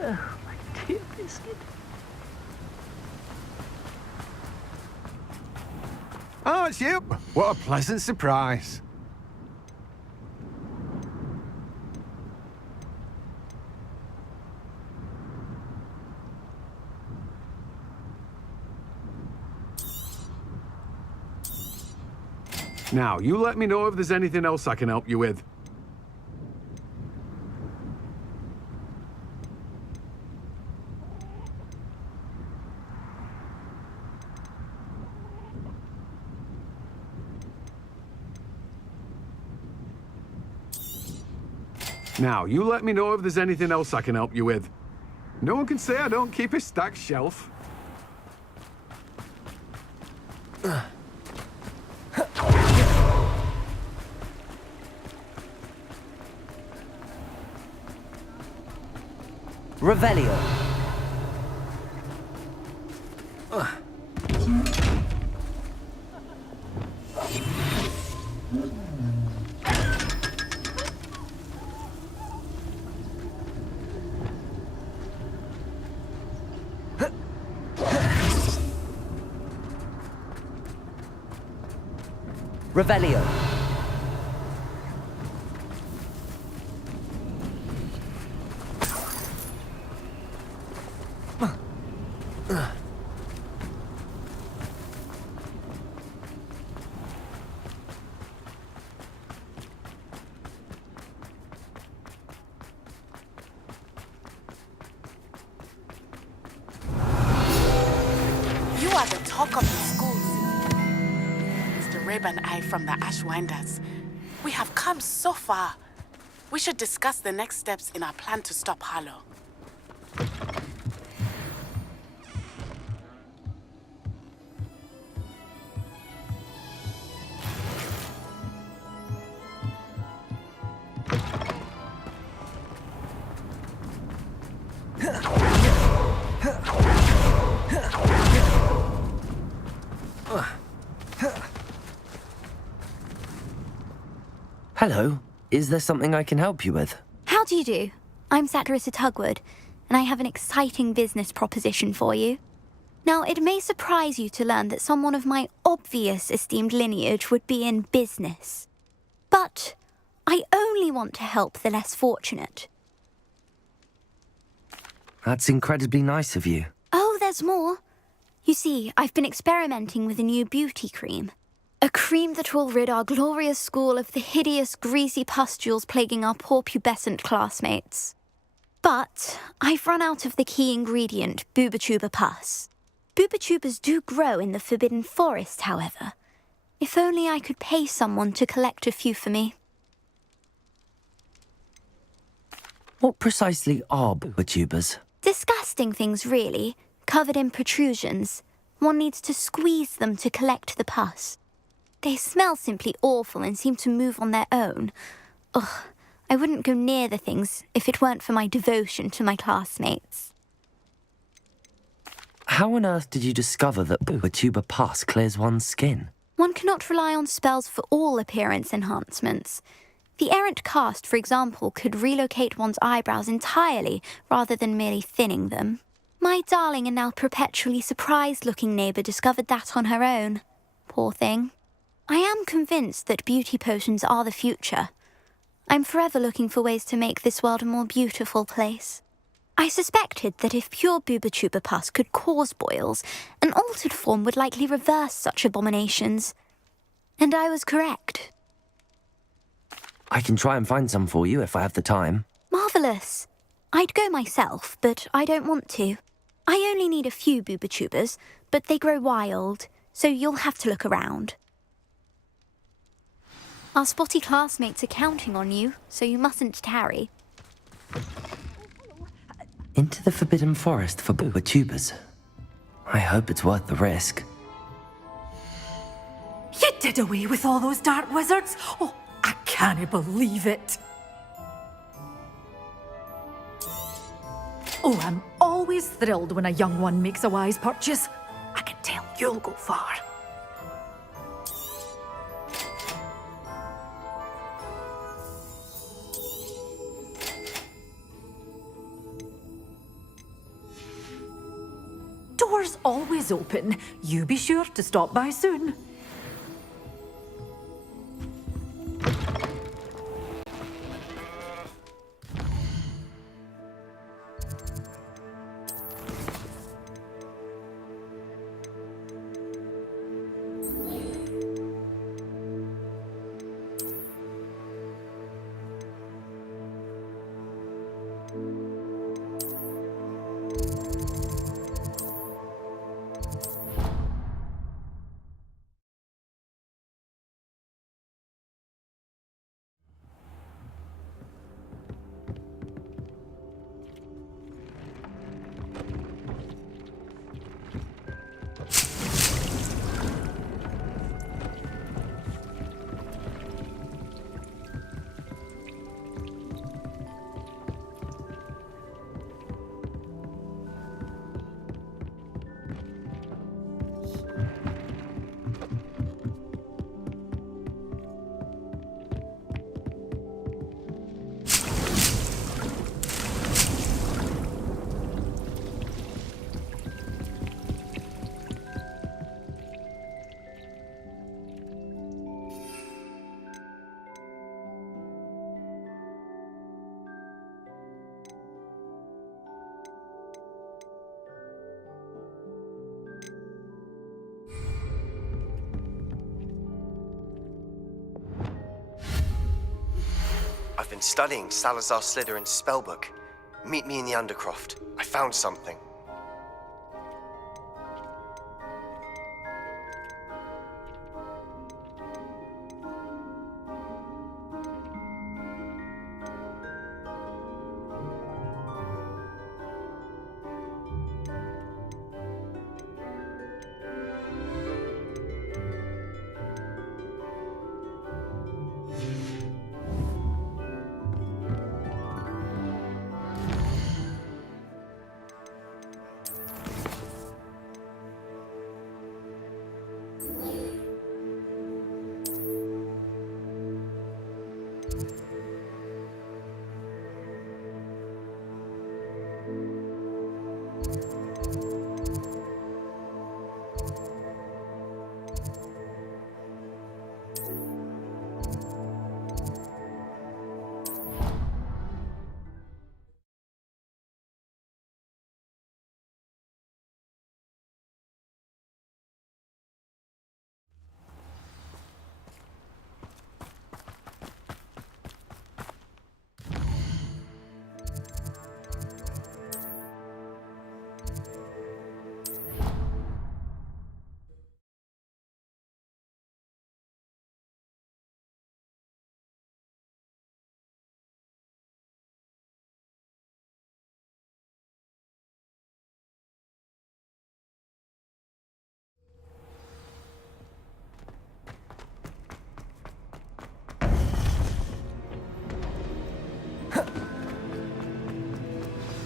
Oh, my dear biscuit. Oh, it's you. What a pleasant surprise. Now, you let me know if there's anything else I can help you with. Now, you let me know if there's anything else I can help you with. No one can say I don't keep a stacked shelf. Revelio. Revelio. You are the talk of the school. Mr. Rabe and I from the Ashwinders. We have come so far. We should discuss the next steps in our plan to stop Harlow. Hello. Is there something I can help you with? How do you do? I'm Satirissa Tugwood, and I have an exciting business proposition for you. Now, it may surprise you to learn that someone of my obvious esteemed lineage would be in business. But I only want to help the less fortunate. That's incredibly nice of you. Oh, there's more. You see, I've been experimenting with a new beauty cream. A cream that will rid our glorious school of the hideous, greasy pustules plaguing our poor pubescent classmates. But I've run out of the key ingredient, boobotuber pus. Boobotubers do grow in the Forbidden Forest, however. If only I could pay someone to collect a few for me. What precisely are boobotubers? Disgusting things, really. covered in protrusions. One needs to squeeze them to collect the pus. They smell simply awful and seem to move on their own. Ugh, I wouldn't go near the things if it weren't for my devotion to my classmates. How on earth did you discover that a tuber pus clears one's skin? One cannot rely on spells for all appearance enhancements. The errant cast, for example, could relocate one's eyebrows entirely rather than merely thinning them. My darling and now perpetually surprised-looking neighbour discovered that on her own. Poor thing. I am convinced that beauty potions are the future. I'm forever looking for ways to make this world a more beautiful place. I suspected that if pure Booba-Tuba pus could cause boils, an altered form would likely reverse such abominations. And I was correct. I can try and find some for you if I have the time. Marvellous. I'd go myself, but I don't want to. I only need a few Booba-Tubas, but they grow wild, so you'll have to look around. Our spotty classmates are counting on you, so you mustn't tarry. Into the Forbidden Forest for Booba-Tubas. I hope it's worth the risk. You did away with all those dark wizards? Oh, I can't believe it. Oh, I'm always thrilled when a young one makes a wise purchase. I can tell you'll go far. Doors always open. You be sure to stop by soon. I've been studying Salazar Slytherin's spellbook. Meet me in the Undercroft. I found something.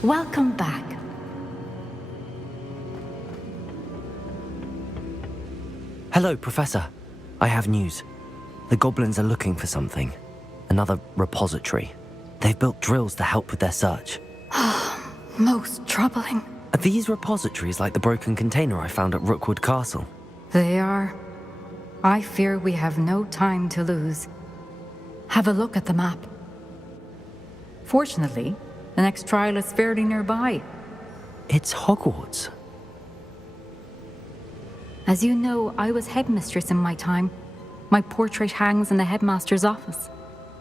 Welcome back. Hello, Professor. I have news. The goblins are looking for something. Another repository. They've built drills to help with their search. Most troubling. Are these repositories like the broken container I found at Rookwood Castle? They are. I fear we have no time to lose. Have a look at the map. Fortunately, the next trial is fairly nearby. It's Hogwarts. As you know, I was headmistress in my time. My portrait hangs in the headmaster's office.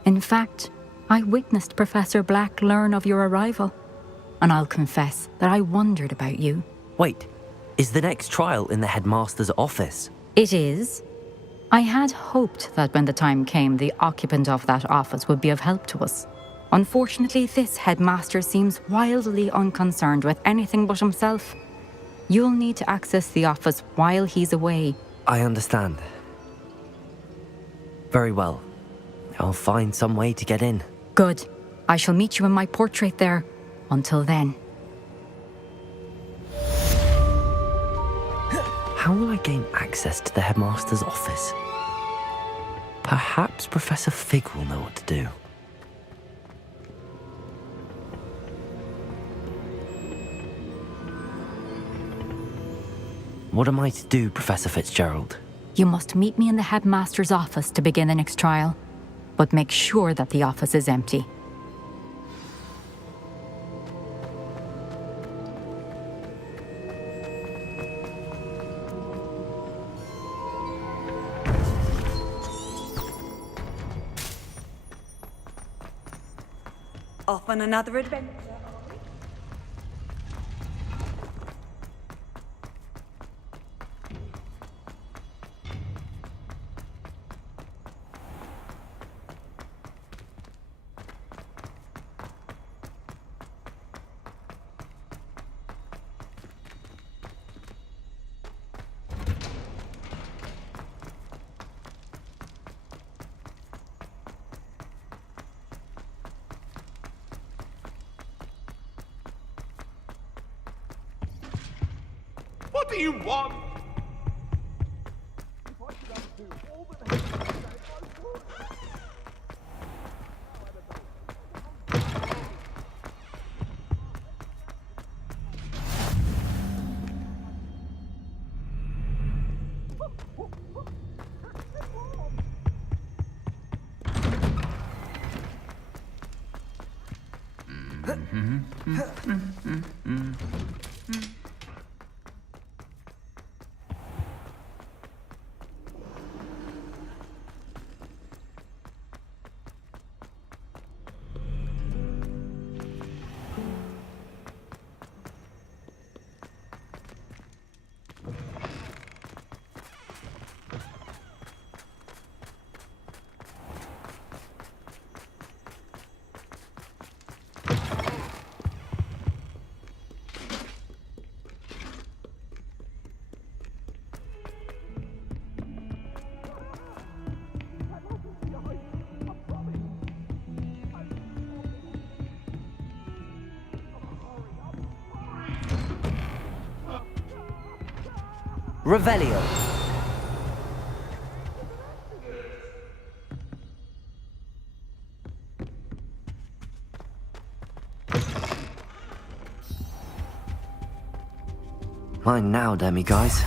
In fact, I witnessed Professor Black learn of your arrival. And I'll confess that I wondered about you. Wait, is the next trial in the headmaster's office? It is. I had hoped that when the time came, the occupant of that office would be of help to us. Unfortunately, this headmaster seems wildly unconcerned with anything but himself. You'll need to access the office while he's away. I understand. Very well. I'll find some way to get in. Good. I shall meet you in my portrait there. Until then. How will I gain access to the headmaster's office? Perhaps Professor Fig will know what to do. What am I to do, Professor Fitzgerald? You must meet me in the headmaster's office to begin the next trial. But make sure that the office is empty. Off on another adventure. What do you want? Revelio. Mine now, demi-guys.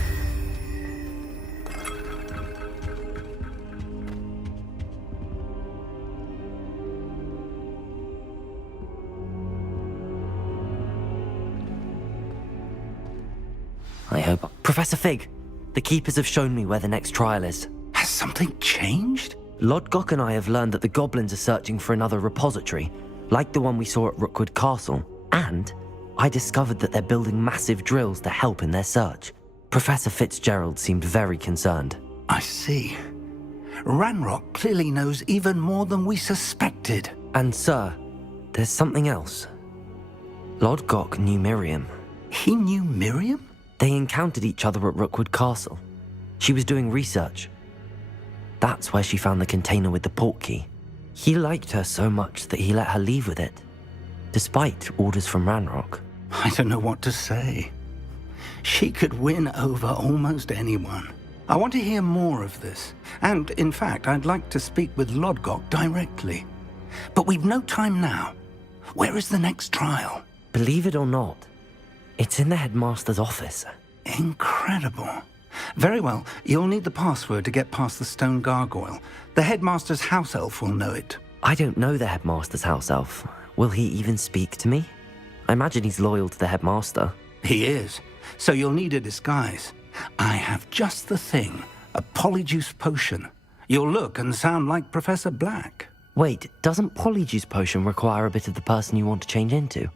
I hope... Professor Fig, the Keepers have shown me where the next trial is. Has something changed? Lodgok and I have learned that the goblins are searching for another repository, like the one we saw at Rookwood Castle, and I discovered that they're building massive drills to help in their search. Professor Fitzgerald seemed very concerned. I see. Ranrock clearly knows even more than we suspected. And sir, there's something else. Lodgok knew Miriam. He knew Miriam? They encountered each other at Rookwood Castle. She was doing research. That's where she found the container with the portkey. He liked her so much that he let her leave with it. despite orders from Ranrock. I don't know what to say. She could win over almost anyone. I want to hear more of this. And, in fact, I'd like to speak with Lodgok directly. But we've no time now. Where is the next trial? Believe it or not, it's in the headmaster's office. Incredible. Very well. You'll need the password to get past the stone gargoyle. The headmaster's house elf will know it. I don't know the headmaster's house elf. Will he even speak to me? I imagine he's loyal to the headmaster. He is. So you'll need a disguise. I have just the thing. A polyjuice potion. You'll look and sound like Professor Black. Wait, doesn't polyjuice potion require a bit of the person you want to change into?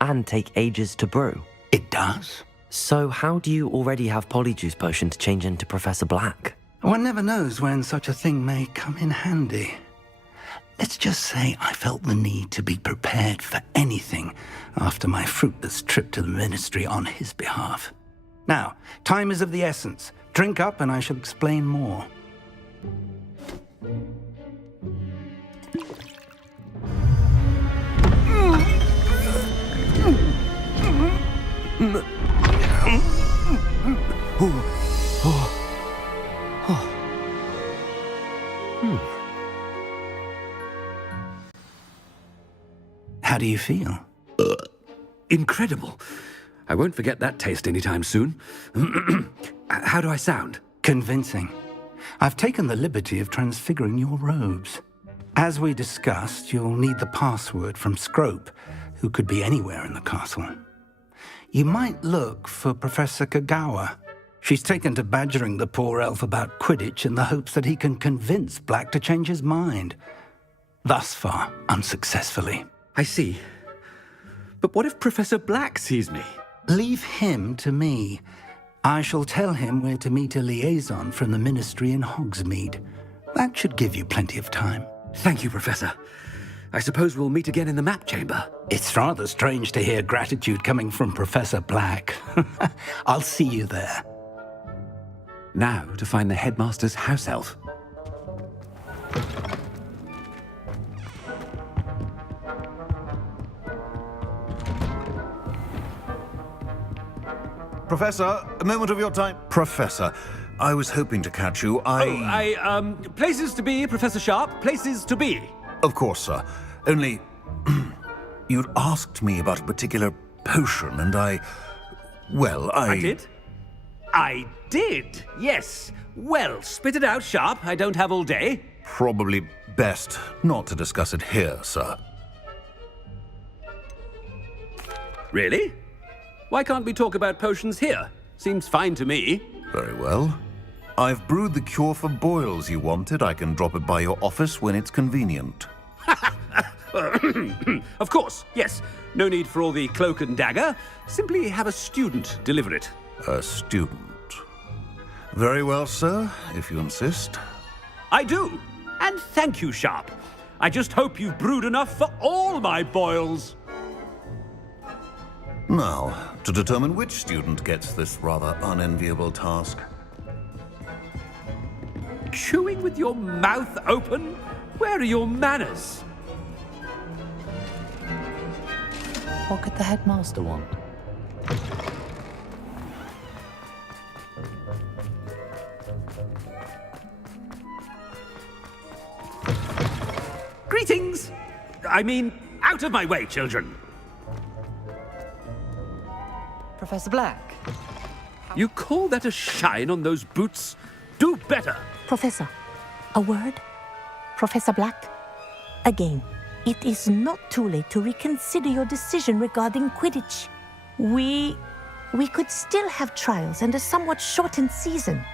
And take ages to brew? It does. So how do you already have polyjuice potion to change into Professor Black? One never knows when such a thing may come in handy. Let's just say I felt the need to be prepared for anything after my fruitless trip to the Ministry on his behalf. Now, time is of the essence. Drink up and I shall explain more. How do you feel? Incredible. I won't forget that taste anytime soon. How do I sound? Convincing. I've taken the liberty of transfiguring your robes. As we discussed, you'll need the password from Scrope, who could be anywhere in the castle. You might look for Professor Kagawa. She's taken to badgering the poor elf about Quidditch in the hopes that he can convince Black to change his mind. Thus far, unsuccessfully. I see. But what if Professor Black sees me? Leave him to me. I shall tell him where to meet a liaison from the Ministry in Hogsmeade. That should give you plenty of time. Thank you, Professor. I suppose we'll meet again in the map chamber. It's rather strange to hear gratitude coming from Professor Black. I'll see you there. Now to find the headmaster's house elf. Professor, a moment of your time. Professor, I was hoping to catch you. Places to be, Professor Sharp. Places to be. Of course, sir. Only, you'd asked me about a particular potion, and I did? I did, yes. Well, spit it out, Sharp. I don't have all day. Probably best not to discuss it here, sir. Really? Why can't we talk about potions here? Seems fine to me. Very well. I've brewed the cure for boils you wanted. I can drop it by your office when it's convenient. Of course, yes. No need for all the cloak and dagger. Simply have a student deliver it. A student. Very well, sir, if you insist. I do. And thank you, Sharp. I just hope you've brewed enough for all my boils. Now, to determine which student gets this rather unenviable task. Chewing with your mouth open? Where are your manners? What could the headmaster want? Greetings! I mean, out of my way, children. Professor Black. You call that a shine on those boots? Do better. Professor, a word? Professor Black? Again, it is not too late to reconsider your decision regarding Quidditch. We could still have trials and a somewhat shortened season.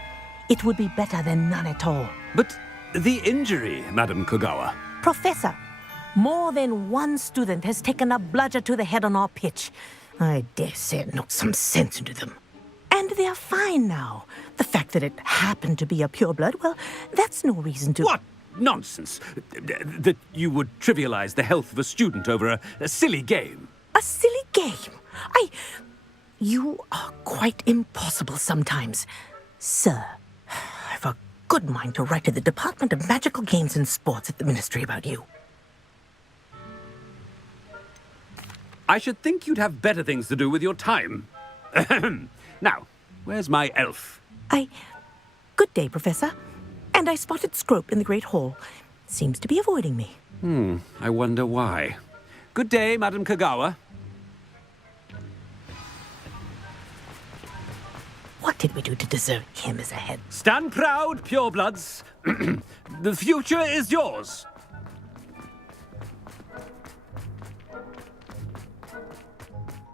It would be better than none at all. But the injury, Madam Kogawa. Professor, more than one student has taken a bludger to the head on our pitch. I dare say it knocked some sense into them. And they're fine now. The fact that it happened to be a pureblood, well, that's no reason to... What nonsense! That you would trivialize the health of a student over a silly game. A silly game? You are quite impossible sometimes. Sir, I've a good mind to write to the Department of Magical Games and Sports at the Ministry about you. I should think you'd have better things to do with your time. Now, where's my elf? Good day, Professor. And I spotted Scrope in the Great Hall. Seems to be avoiding me. I wonder why. Good day, Madam Kagawa. What did we do to deserve him as a head? Stand proud, purebloods. The future is yours.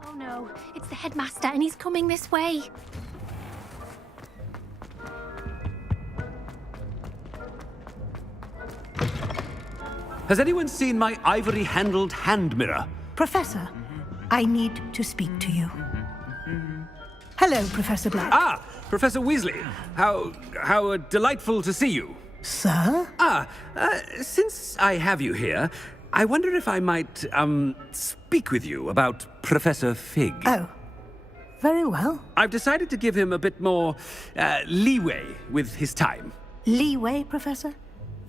Oh no, it's the headmaster and he's coming this way. Has anyone seen my ivory-handled hand mirror? Professor, I need to speak to you. Hello, Professor Black. Ah, Professor Weasley. How delightful to see you. Sir? Since I have you here, I wonder if I might, speak with you about Professor Fig. Oh, very well. I've decided to give him a bit more, leeway with his time. Leeway, Professor?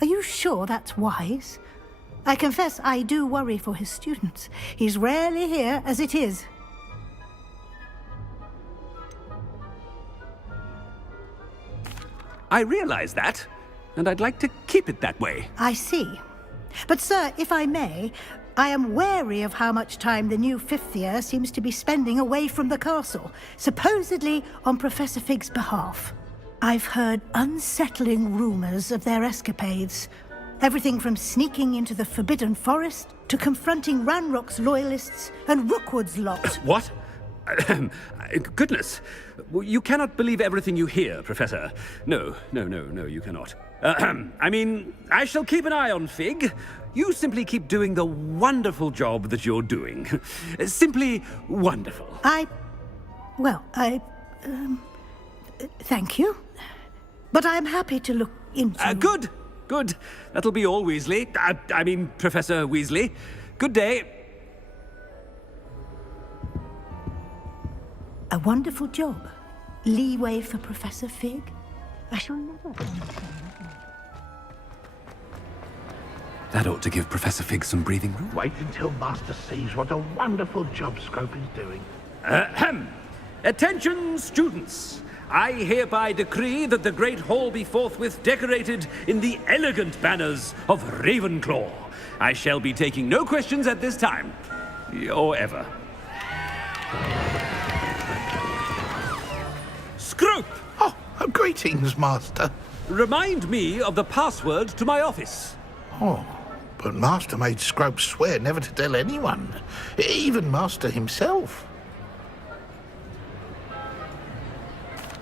Are you sure that's wise? I confess I do worry for his students. He's rarely here as it is. I realize that, and I'd like to keep it that way. I see. But, sir, if I may, I am wary of how much time the new fifth year seems to be spending away from the castle, supposedly on Professor Fig's behalf. I've heard unsettling rumors of their escapades. Everything from sneaking into the Forbidden Forest to confronting Ranrock's loyalists and Rookwood's lot. What? Goodness. You cannot believe everything you hear, Professor. No, you cannot. I mean, I shall keep an eye on Fig. You simply keep doing the wonderful job that you're doing. Simply wonderful. Thank you. But I'm happy to look into... Good. That'll be all, Weasley. I mean, Professor Weasley. Good day. A wonderful job. Leeway for Professor Fig. I shall never understand. That ought to give Professor Fig some breathing room. Wait until Master sees what a wonderful job Scrope is doing. Attention, students! I hereby decree that the Great Hall be forthwith decorated in the elegant banners of Ravenclaw. I shall be taking no questions at this time. Or ever. Scrope! Oh, greetings, Master. Remind me of the password to my office. Oh, but Master made Scrope swear never to tell anyone, even Master himself.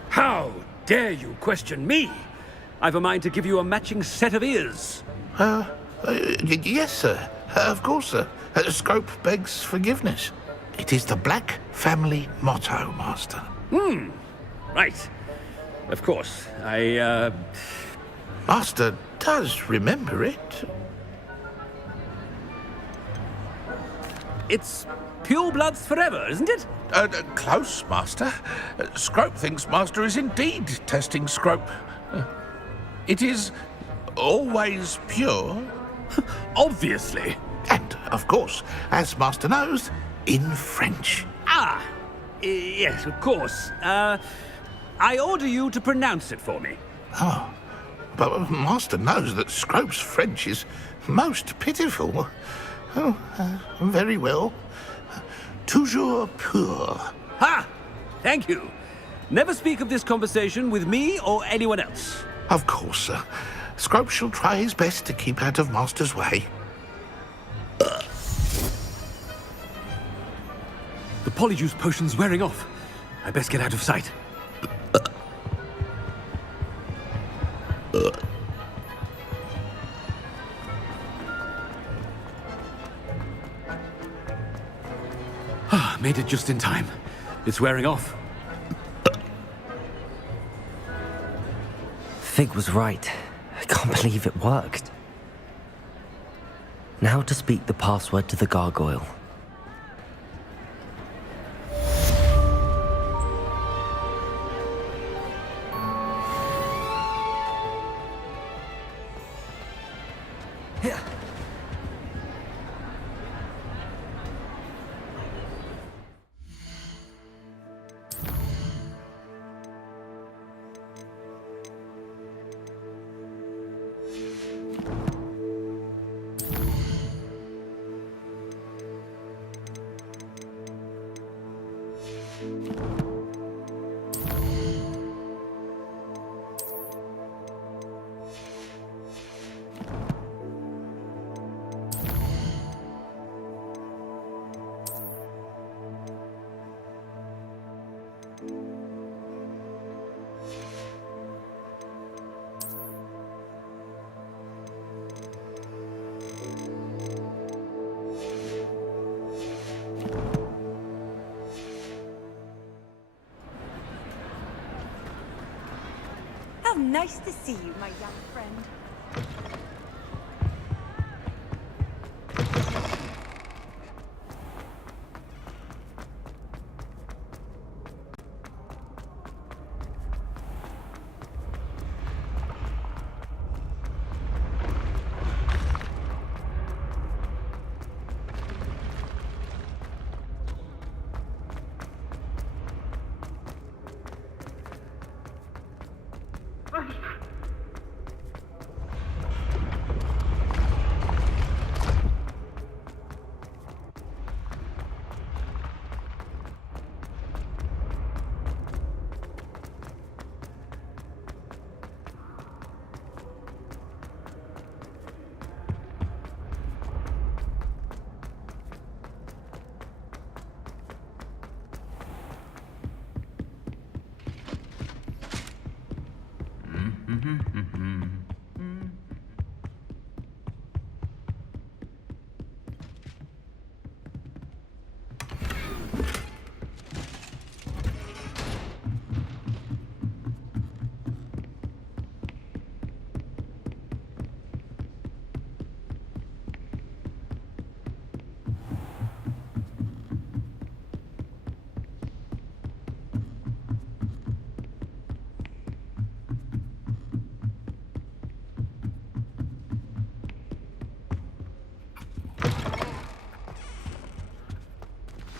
How dare you question me? I've a mind to give you a matching set of ears. Yes, sir. Of course, sir. Scrope begs forgiveness. It is the Black family motto, Master. Right. Of course. Master does remember it. It's purebloods forever, isn't it? Close, Master. Scrope thinks Master is indeed testing Scrope. It is always pure. Obviously. And, of course, as Master knows, in French. Yes, of course. I order you to pronounce it for me. Oh, but Master knows that Scrope's French is most pitiful. Oh, very well. Toujours pur. Ha! Thank you. Never speak of this conversation with me or anyone else. Of course, sir. Scrope shall try his best to keep out of Master's way. The polyjuice potion's wearing off. I best get out of sight. Made it just in time. It's wearing off. Fig was right. I can't believe it worked. Now to speak the password to the gargoyle. How nice to see you, my young friend.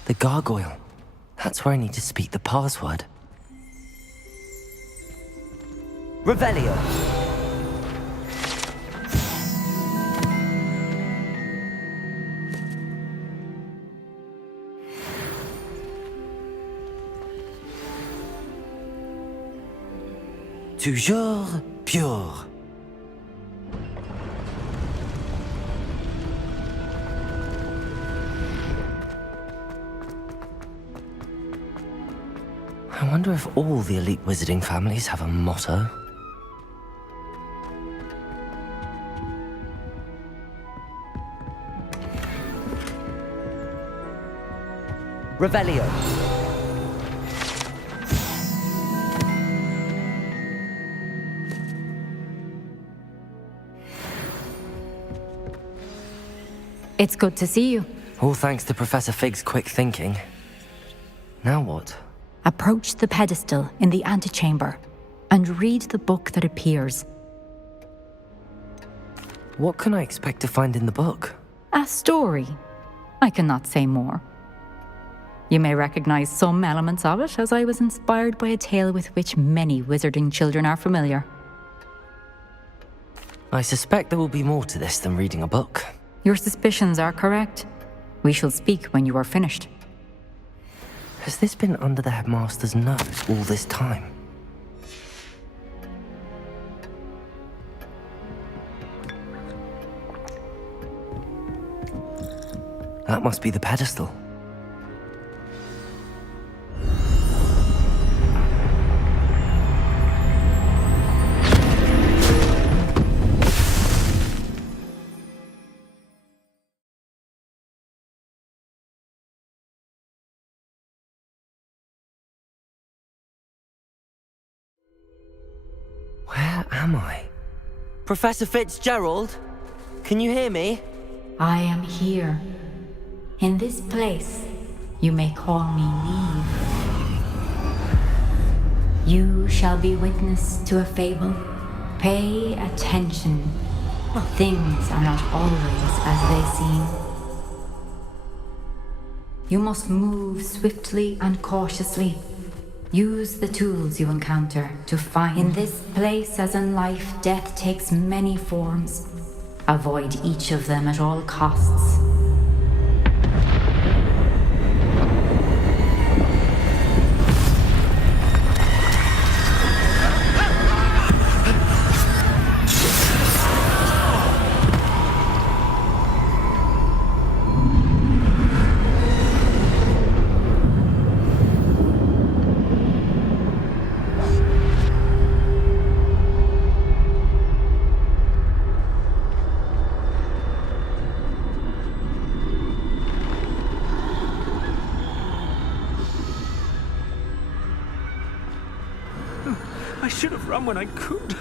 The gargoyle. That's where I need to speak the password. Revelio. Toujours pure. I wonder if all the elite wizarding families have a motto. Revelio. It's good to see you. All thanks to Professor Fig's quick thinking. Now what? Approach the pedestal in the antechamber and read the book that appears. What can I expect to find in the book? A story. I cannot say more. You may recognize some elements of it, as I was inspired by a tale with which many wizarding children are familiar. I suspect there will be more to this than reading a book. Your suspicions are correct. We shall speak when you are finished. Has this been under the headmaster's nose all this time? That must be the pedestal. Where am I? Professor Fitzgerald? Can you hear me? I am here. In this place, you may call me Neve. You shall be witness to a fable. Pay attention. Things are not always as they seem. You must move swiftly and cautiously. Use the tools you encounter to find. In this place, as in life, death takes many forms. Avoid each of them at all costs. I should have run when I could.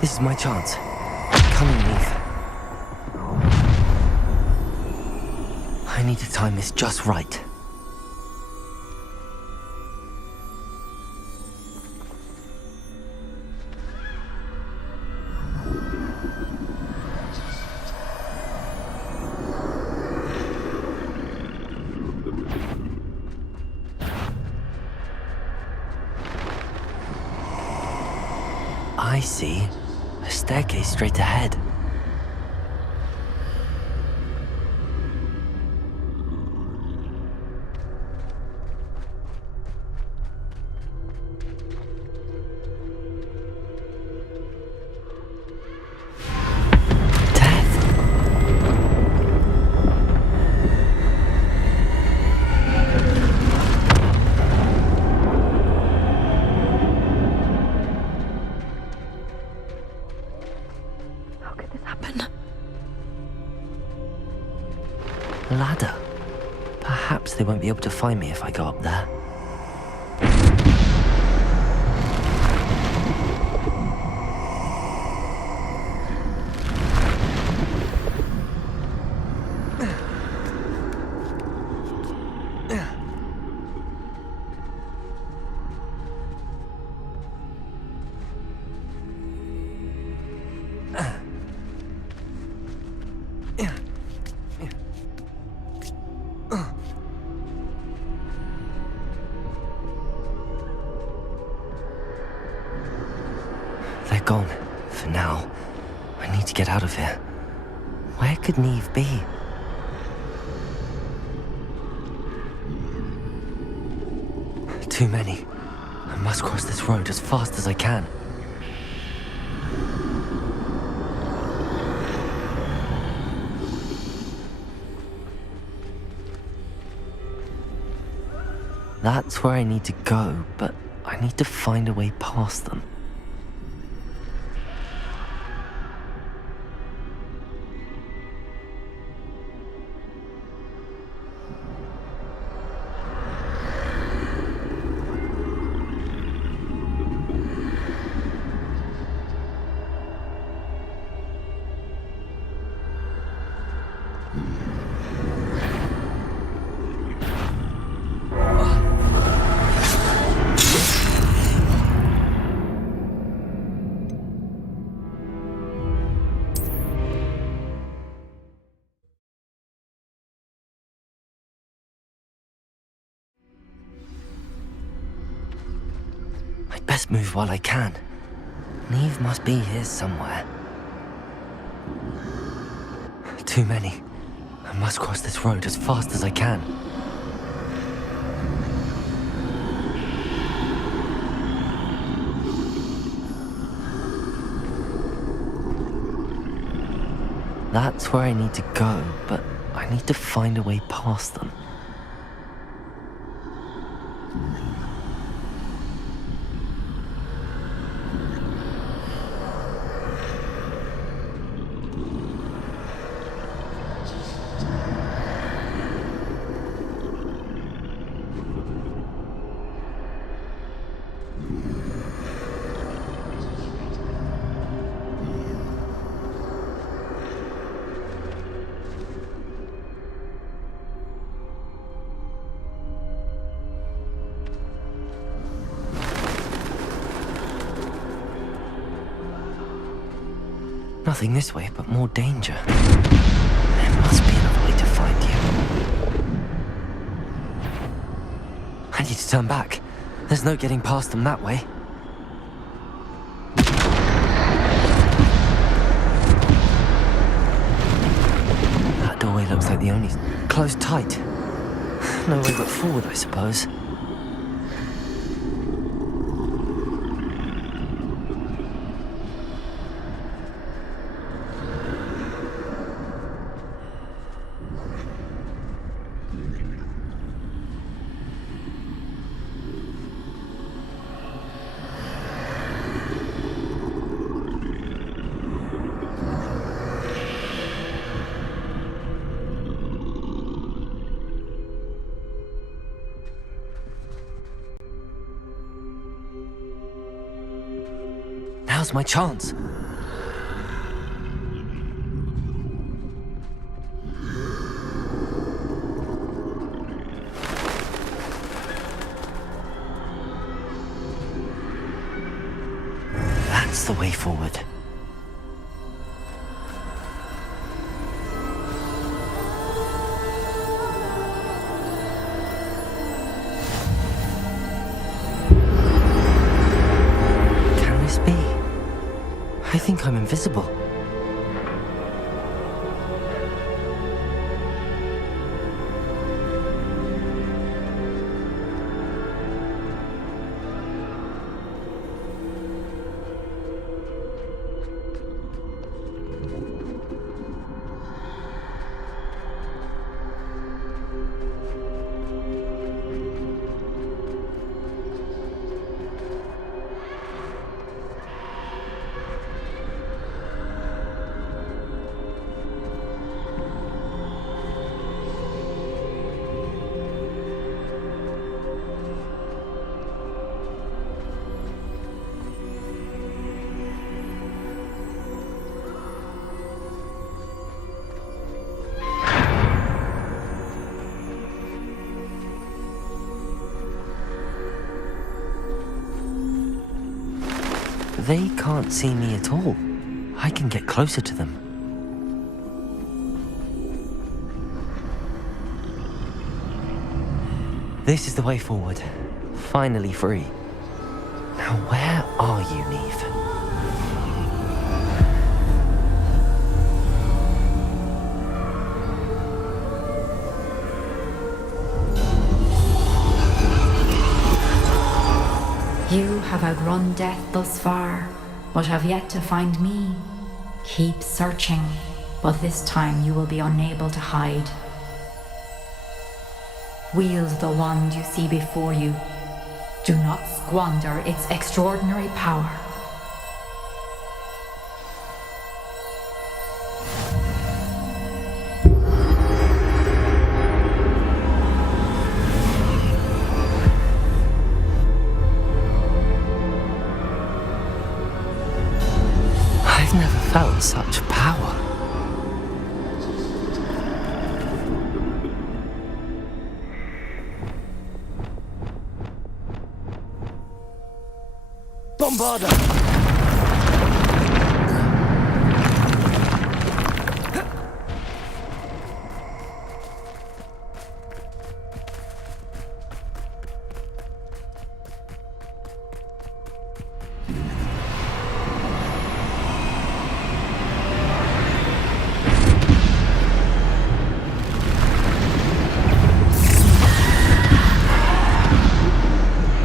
This is my chance. Come and leave. I need to time this just right. I see. A staircase straight ahead. Ladder. Perhaps they won't be able to find me if I go up there. They're gone, for now. I need to get out of here. Where could Neve be? Too many. I must cross this road as fast as I can. That's where I need to go, but I need to find a way past them. I'd best move while I can. Neve must be here somewhere. Too many. I must cross this road as fast as I can. That's where I need to go, but I need to find a way past them. Nothing this way, but more danger. There must be another way to find you. I need to turn back. There's no getting past them that way. That doorway looks like the only... closed tight. No way but forward, I suppose. Now's my chance. That's the way forward. Can this be? I think I'm invisible. They can't see me at all. I can get closer to them. This is the way forward. Finally free. Now where are you, Neve? You have outrun death thus far, but have yet to find me. Keep searching, but this time you will be unable to hide. Wield the wand you see before you. Do not squander its extraordinary power. I've never felt such power. Bombarder!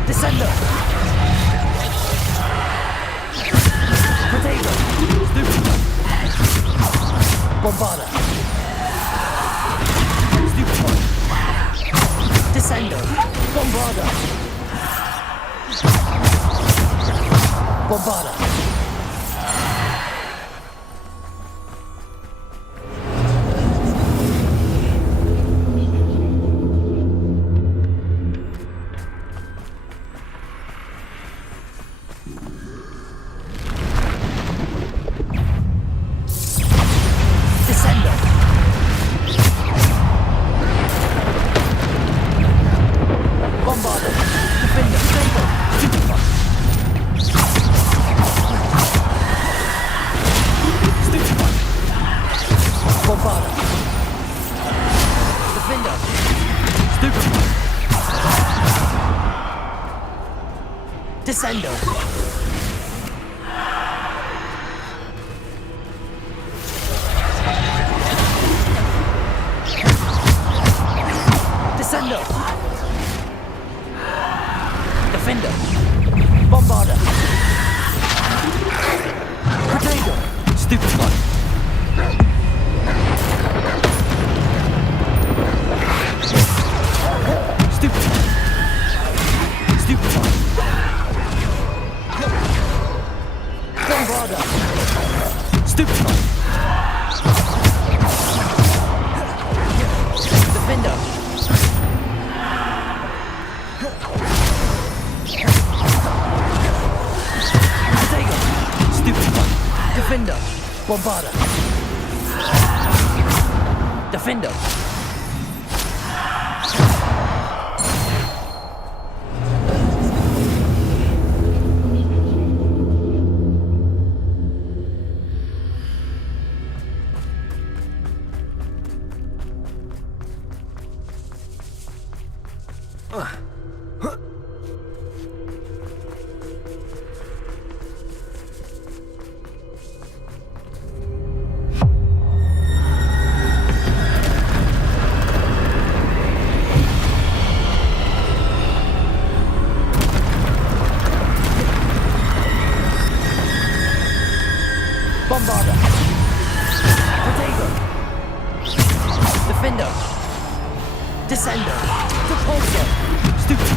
Descender! Potato! Stupid! Bombarder! Stupid one! Descender! Bombarder! Bombarder! Descender! Bombarder! Defender! Potato! Stupid one! Stupid one! Bombarder! Defender! Stupid one! Descender! Descender! Defender! Bombarder! Potato! Stupid one! Stupid one! Stupid one! Bombarder! Stupid one! Defender! Potato! Defender! Bombarda! Defender! Bombarda! Protego! Defender! Descender! Repulsor! Stupid!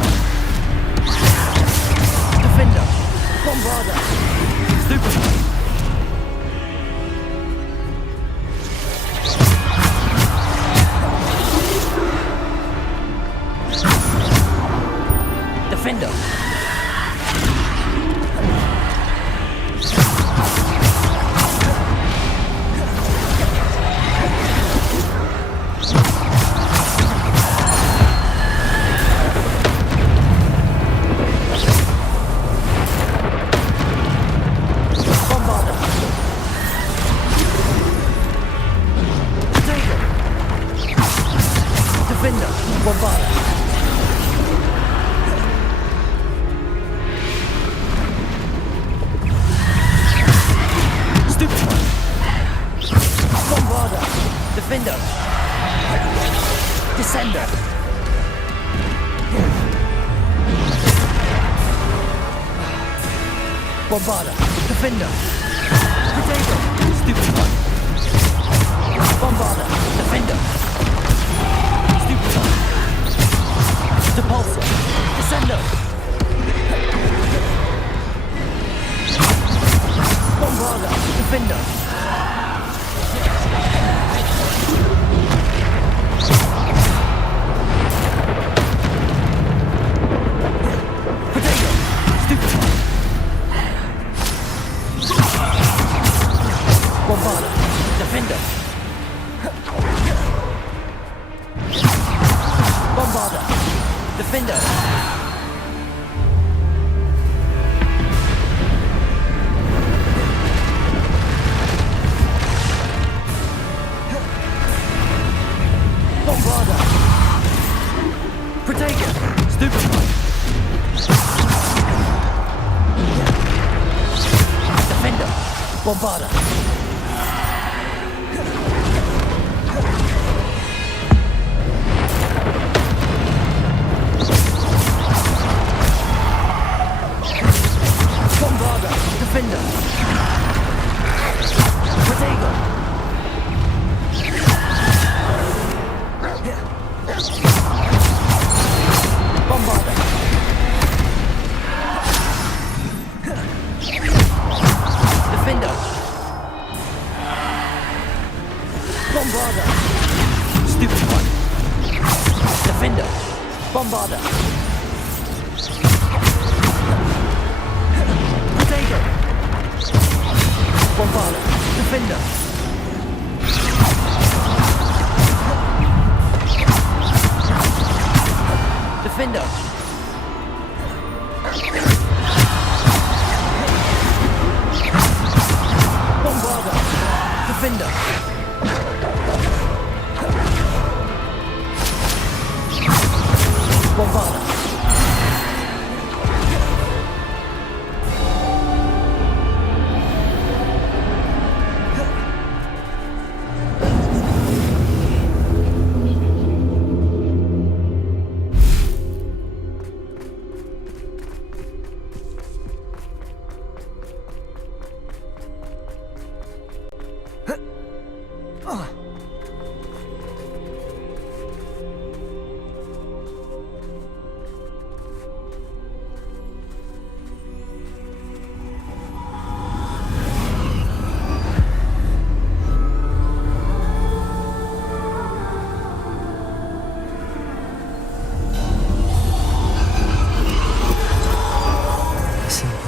Defender! Bombarda! Stupid! Defender! Defender! Bombarda! Stupid one! Bombarda! Defender! Descender! Bombarda! Defender! Potato! Stupid one! Bombarda! Defender! Stupid one! Depulsor! Descender! Bombarda! Defender! Potato! Stupid one! Bombarda! Defender! Bombarda! Defender! Bombarda! Protego! Stupid one! Defender! Bombarda! Bombarda! Defender! Protego! Bombarda! Defender! Bombarda! Stupid one! Defender! Bombarda! Potato! Bombarda! Defender! Defender! Bombarda! Defender! Bombarda!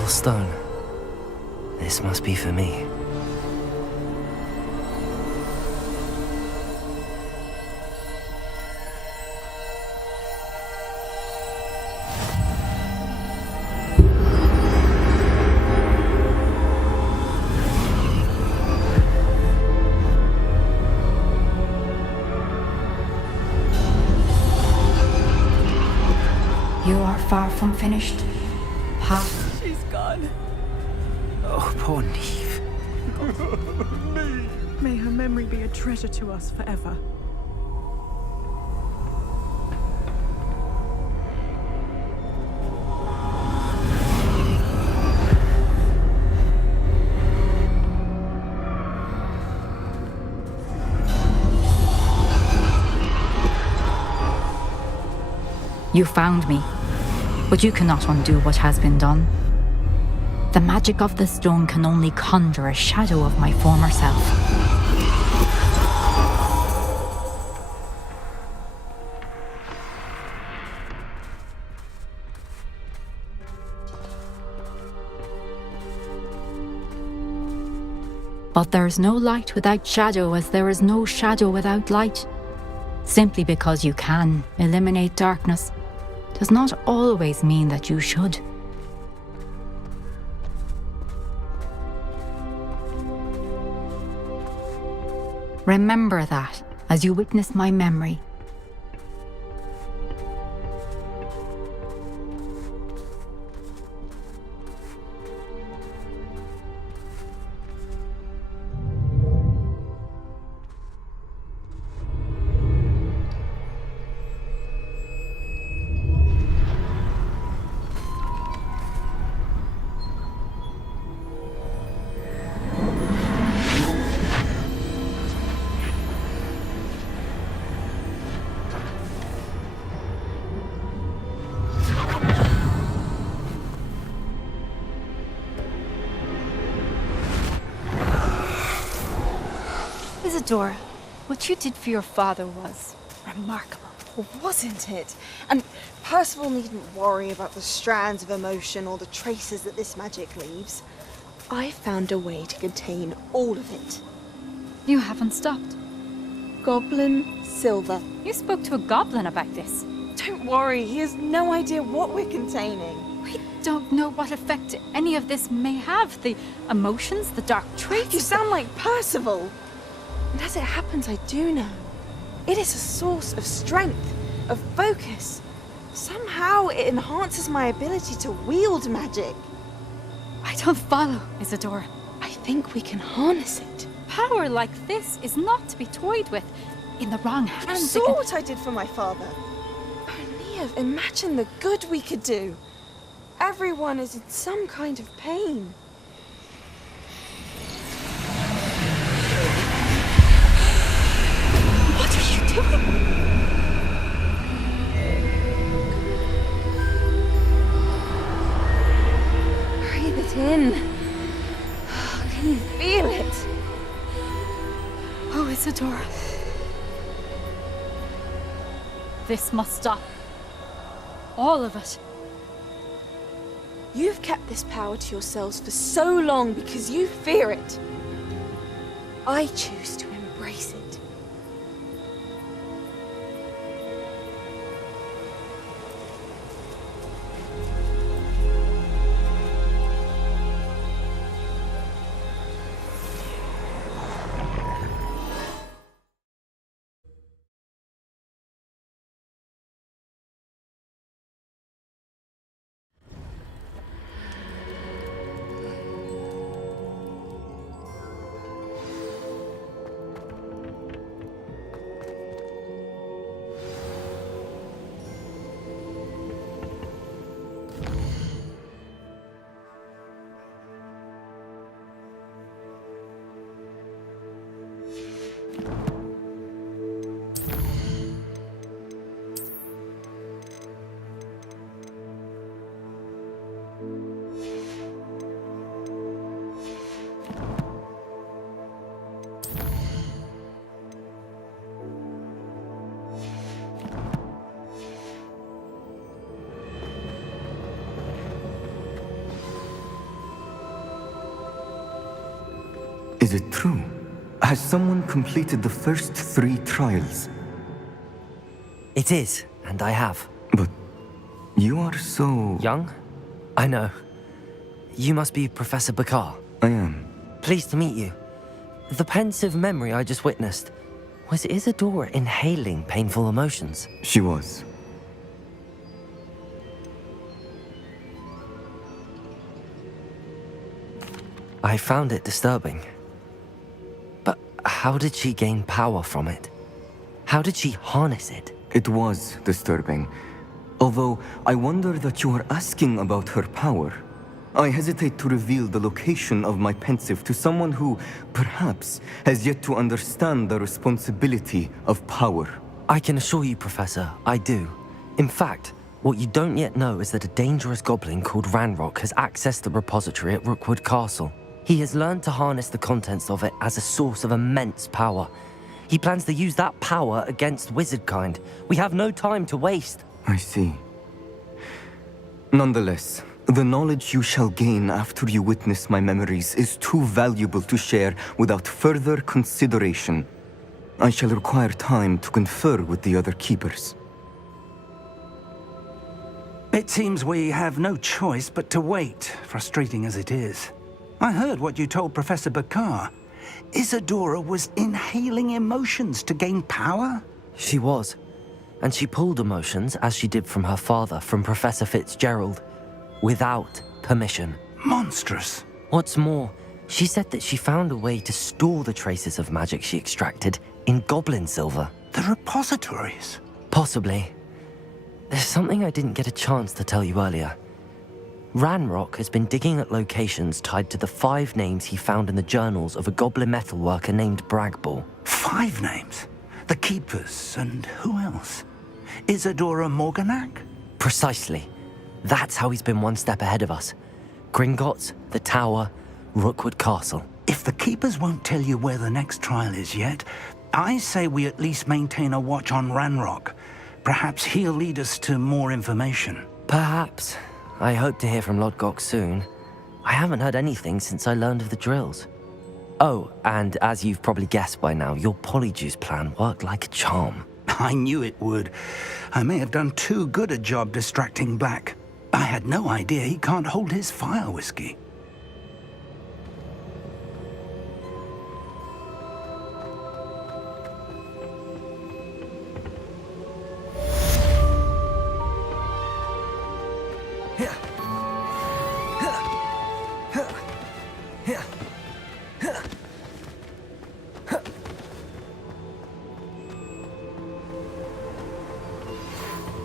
Stone. This must be for me. far, far from finished. Half. She's gone. Oh, poor Neve. May her memory be a treasure to us forever. You found me, but you cannot undo what has been done. The magic of the stone can only conjure a shadow of my former self. But there is no light without shadow, as there is no shadow without light. Simply because you can eliminate darkness does not always mean that you should. Remember that as you witness my memory. Isadora, what you did for your father was remarkable. Wasn't it? And Percival needn't worry about the strands of emotion or the traces that this magic leaves. I found a way to contain all of it. You haven't stopped. Goblin Silver. You spoke to a goblin about this. Don't worry, he has no idea what we're containing. We don't know what effect any of this may have. The emotions, the dark traits. You sound like Percival. And as it happens, I do know. It is a source of strength, of focus. Somehow it enhances my ability to wield magic. I don't follow, Isadora. I think we can harness it. Power like this is not to be toyed with. In the wrong hands. You saw what I did for my father. Oh, Neve, imagine the good we could do. Everyone is in some kind of pain. What are you doing? Breathe it in. Can you feel it? Oh, Isadora. This must stop. All of it. You've kept this power to yourselves for so long because you fear it. I choose to embrace it. Is it true? Has someone completed the first 3 trials? It is, and I have. But you are so... Young? I know. You must be Professor Bakar. I am. Pleased to meet you. The pensive memory I just witnessed, was Isadora inhaling painful emotions? She was. I found it disturbing. But how did she gain power from it? How did she harness it? It was disturbing. Although I wonder that you are asking about her power. I hesitate to reveal the location of my pensive to someone who, perhaps, has yet to understand the responsibility of power. I can assure you, Professor, I do. In fact, what you don't yet know is that a dangerous goblin called Ranrock has accessed the repository at Rookwood Castle. He has learned to harness the contents of it as a source of immense power. He plans to use that power against wizardkind. We have no time to waste. I see. Nonetheless, the knowledge you shall gain after you witness my memories is too valuable to share without further consideration. I shall require time to confer with the other keepers. It seems we have no choice but to wait, frustrating as it is. I heard what you told Professor Bakar. Isadora was inhaling emotions to gain power? She was. And she pulled emotions, as she did from her father, from Professor Fitzgerald, without permission. Monstrous. What's more, she said that she found a way to store the traces of magic she extracted in goblin silver. The repositories? Possibly. There's something I didn't get a chance to tell you earlier. Ranrock has been digging at locations tied to the 5 names he found in the journals of a goblin metalworker named Bragball. 5 names? The Keepers, and who else? Isadora Morganac? Precisely. That's how he's been one step ahead of us. Gringotts, the Tower, Rookwood Castle. If the Keepers won't tell you where the next trial is yet, I say we at least maintain a watch on Ranrock. Perhaps he'll lead us to more information. Perhaps. I hope to hear from Lodgok soon. I haven't heard anything since I learned of the drills. Oh, and as you've probably guessed by now, your polyjuice plan worked like a charm. I knew it would. I may have done too good a job distracting Black. I had no idea he can't hold his fire whiskey.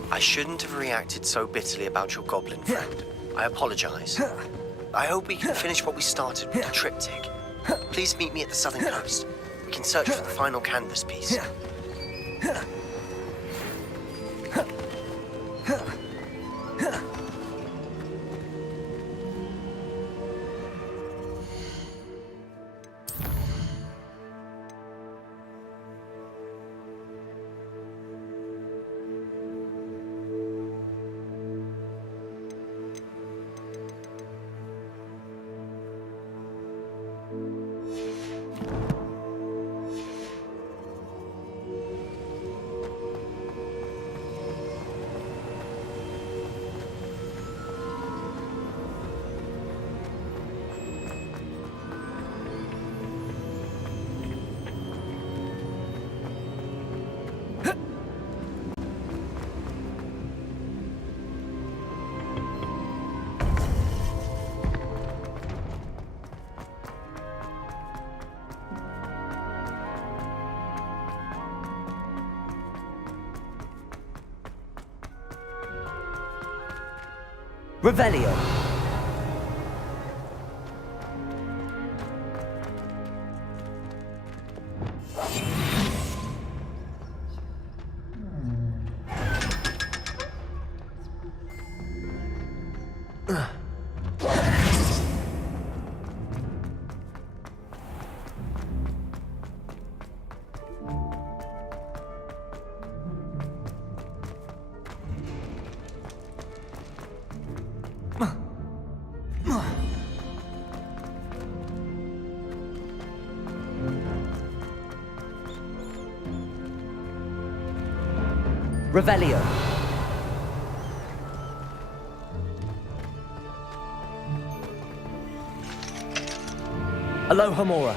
I shouldn't have reacted so bitterly about your goblin friend. I apologize. I hope we can finish what we started with the triptych. Please meet me at the southern coast. We can search for the final canvas piece. Revelio. Revelio. Aloha Mora.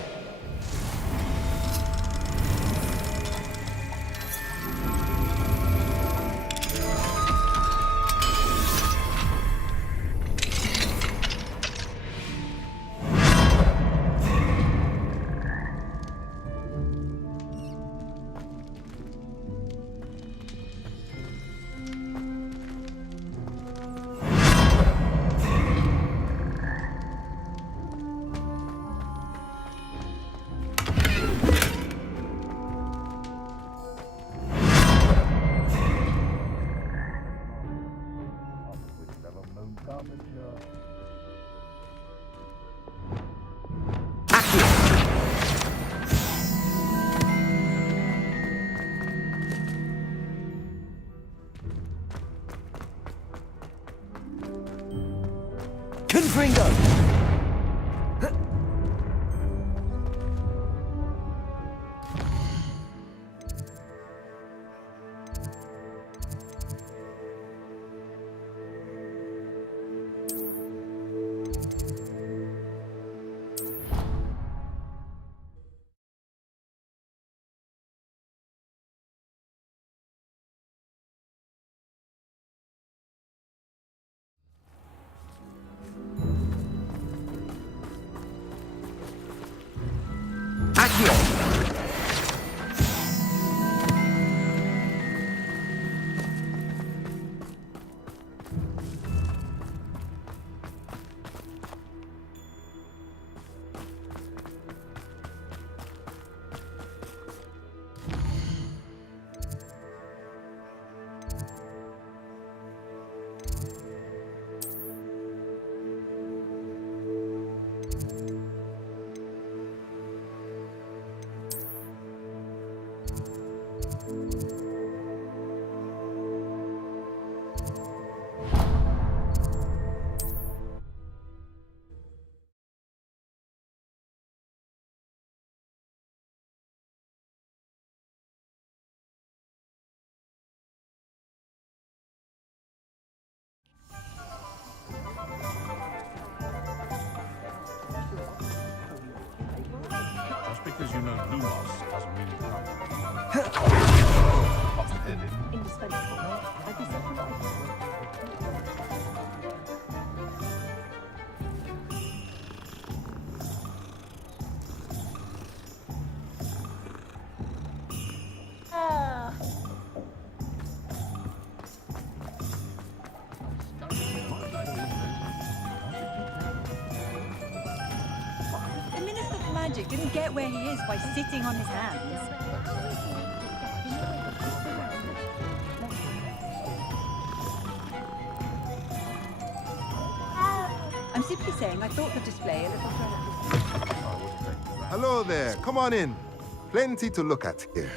Confringo! Just because you know Lumos doesn't mean you can't. The Minister of Magic didn't get where he is by sitting on his hands. I'm simply saying I thought the display a little dramatic. Hello there. Come on in. Plenty to look at here.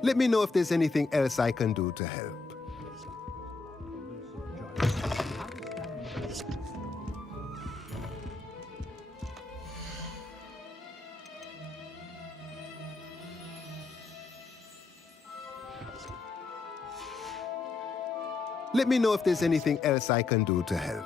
Let me know if there's anything else I can do to help. Let me know if there's anything else I can do to help.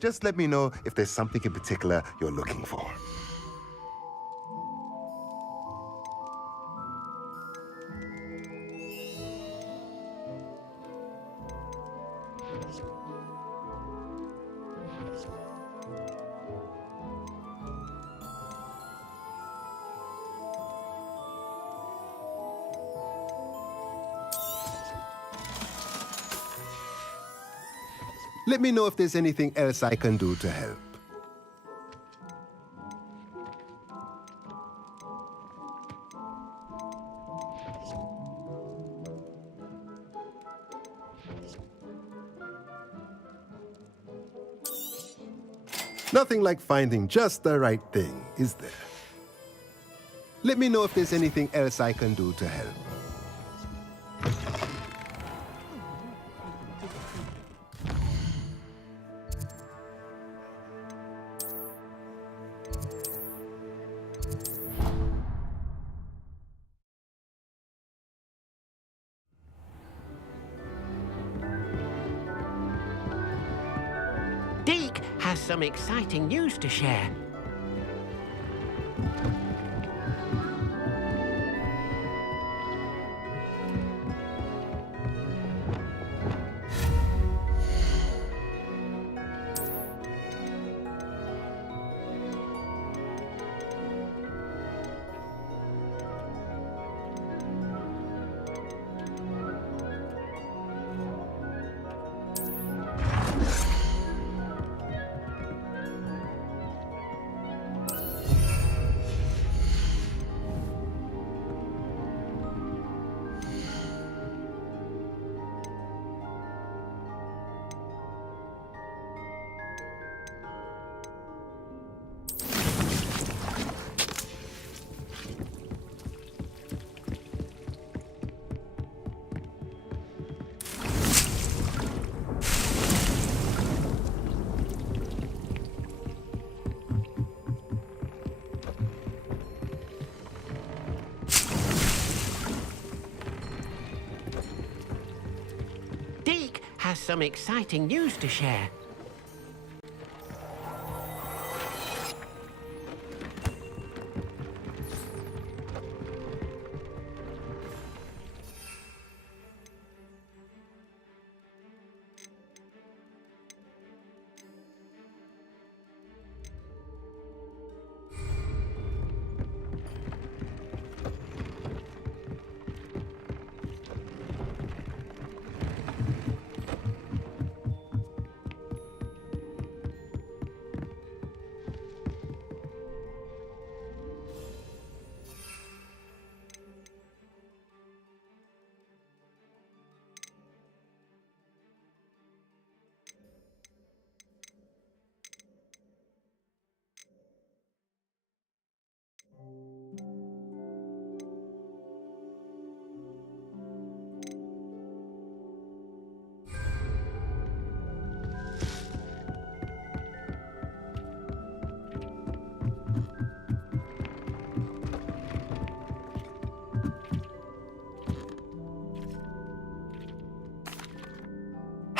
Just let me know if there's something in particular you're looking for. Let me know if there's anything else I can do to help. Nothing like finding just the right thing, is there? Let me know if there's anything else I can do to help. Deke has some exciting news to share. Deke has some exciting news to share.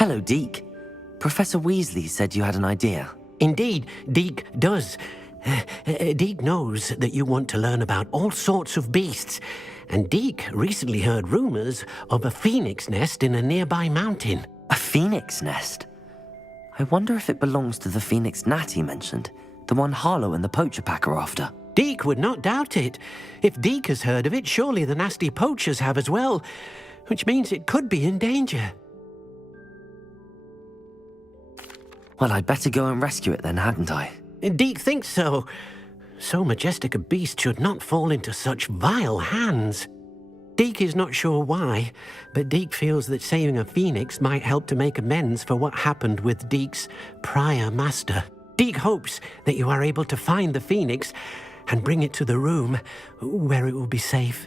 Hello, Deke. Professor Weasley said you had an idea. Indeed, Deke does. Deke knows that you want to learn about all sorts of beasts, and Deke recently heard rumors of a phoenix nest in a nearby mountain. A phoenix nest? I wonder if it belongs to the phoenix Natty mentioned, the one Harlow and the poacher pack are after. Deke would not doubt it. If Deke has heard of it, surely the nasty poachers have as well, which means it could be in danger. Well, I'd better go and rescue it then, hadn't I? Deke thinks so. So majestic a beast should not fall into such vile hands. Deke is not sure why, but Deke feels that saving a phoenix might help to make amends for what happened with Deke's prior master. Deke hopes that you are able to find the phoenix and bring it to the room where it will be safe.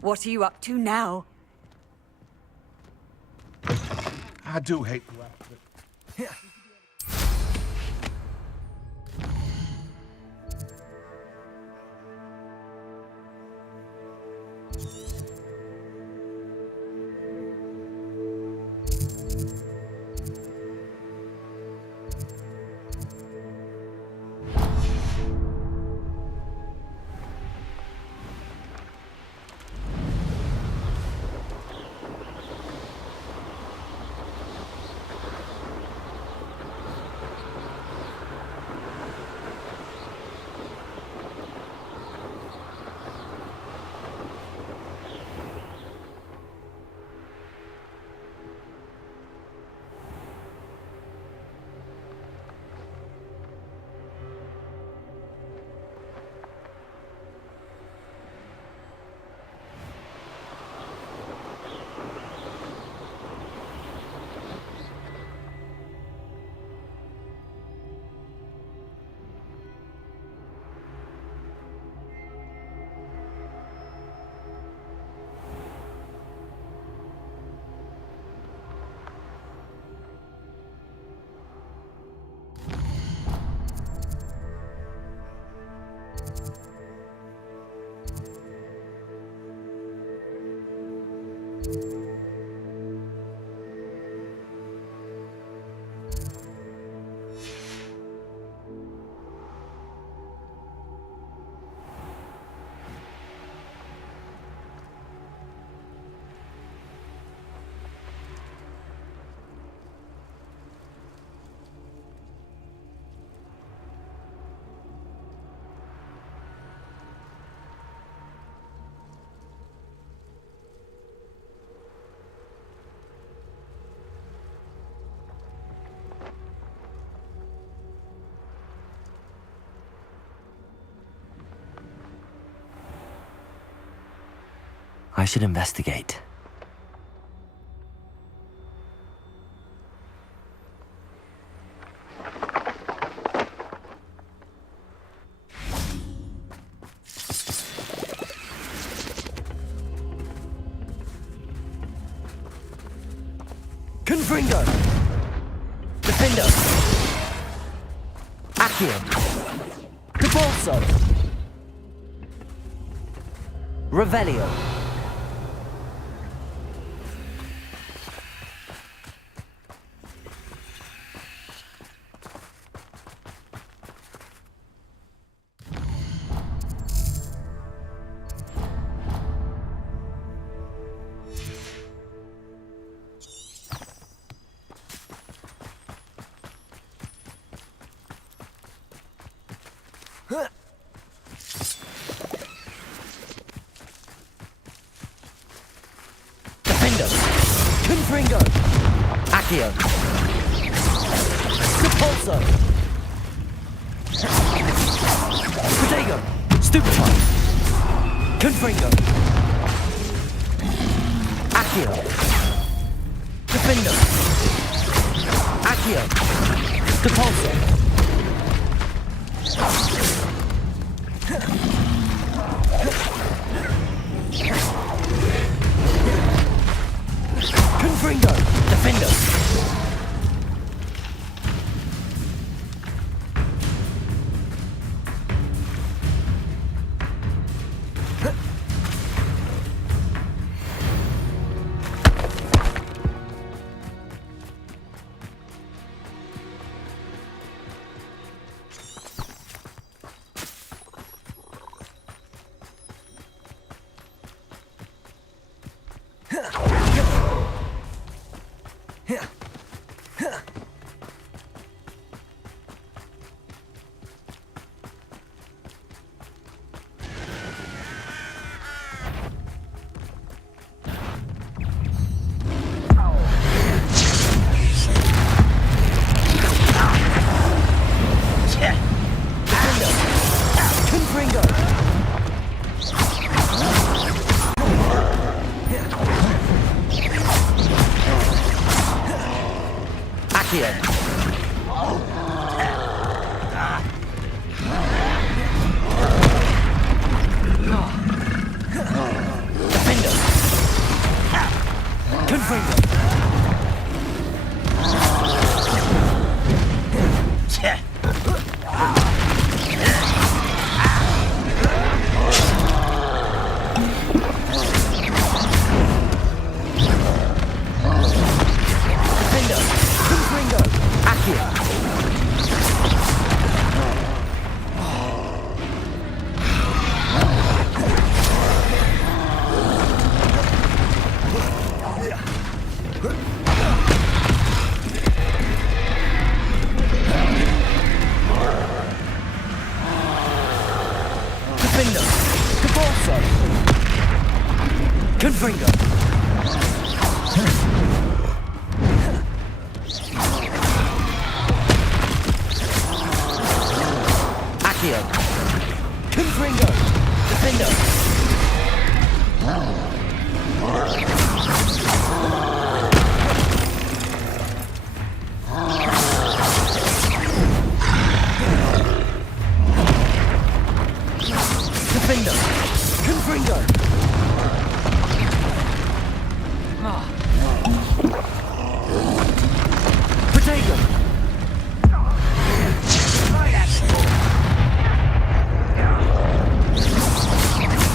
What are you up to now? I do hate to ask, but... I should investigate. Confringo! Defender! Accio! Capolso! Revelio! Defender! Confringo! Accio! Capolso! Protego! Stupefy! Confringo! Accio! Defender! Accio! Capolso! Confringo! Defender! Accio. Defender. Confringo. Defender. Confringo. Accio. Defender. Cabalso. Confringo. Accio. Confringo. Defender. Defender. Confringo. Protego.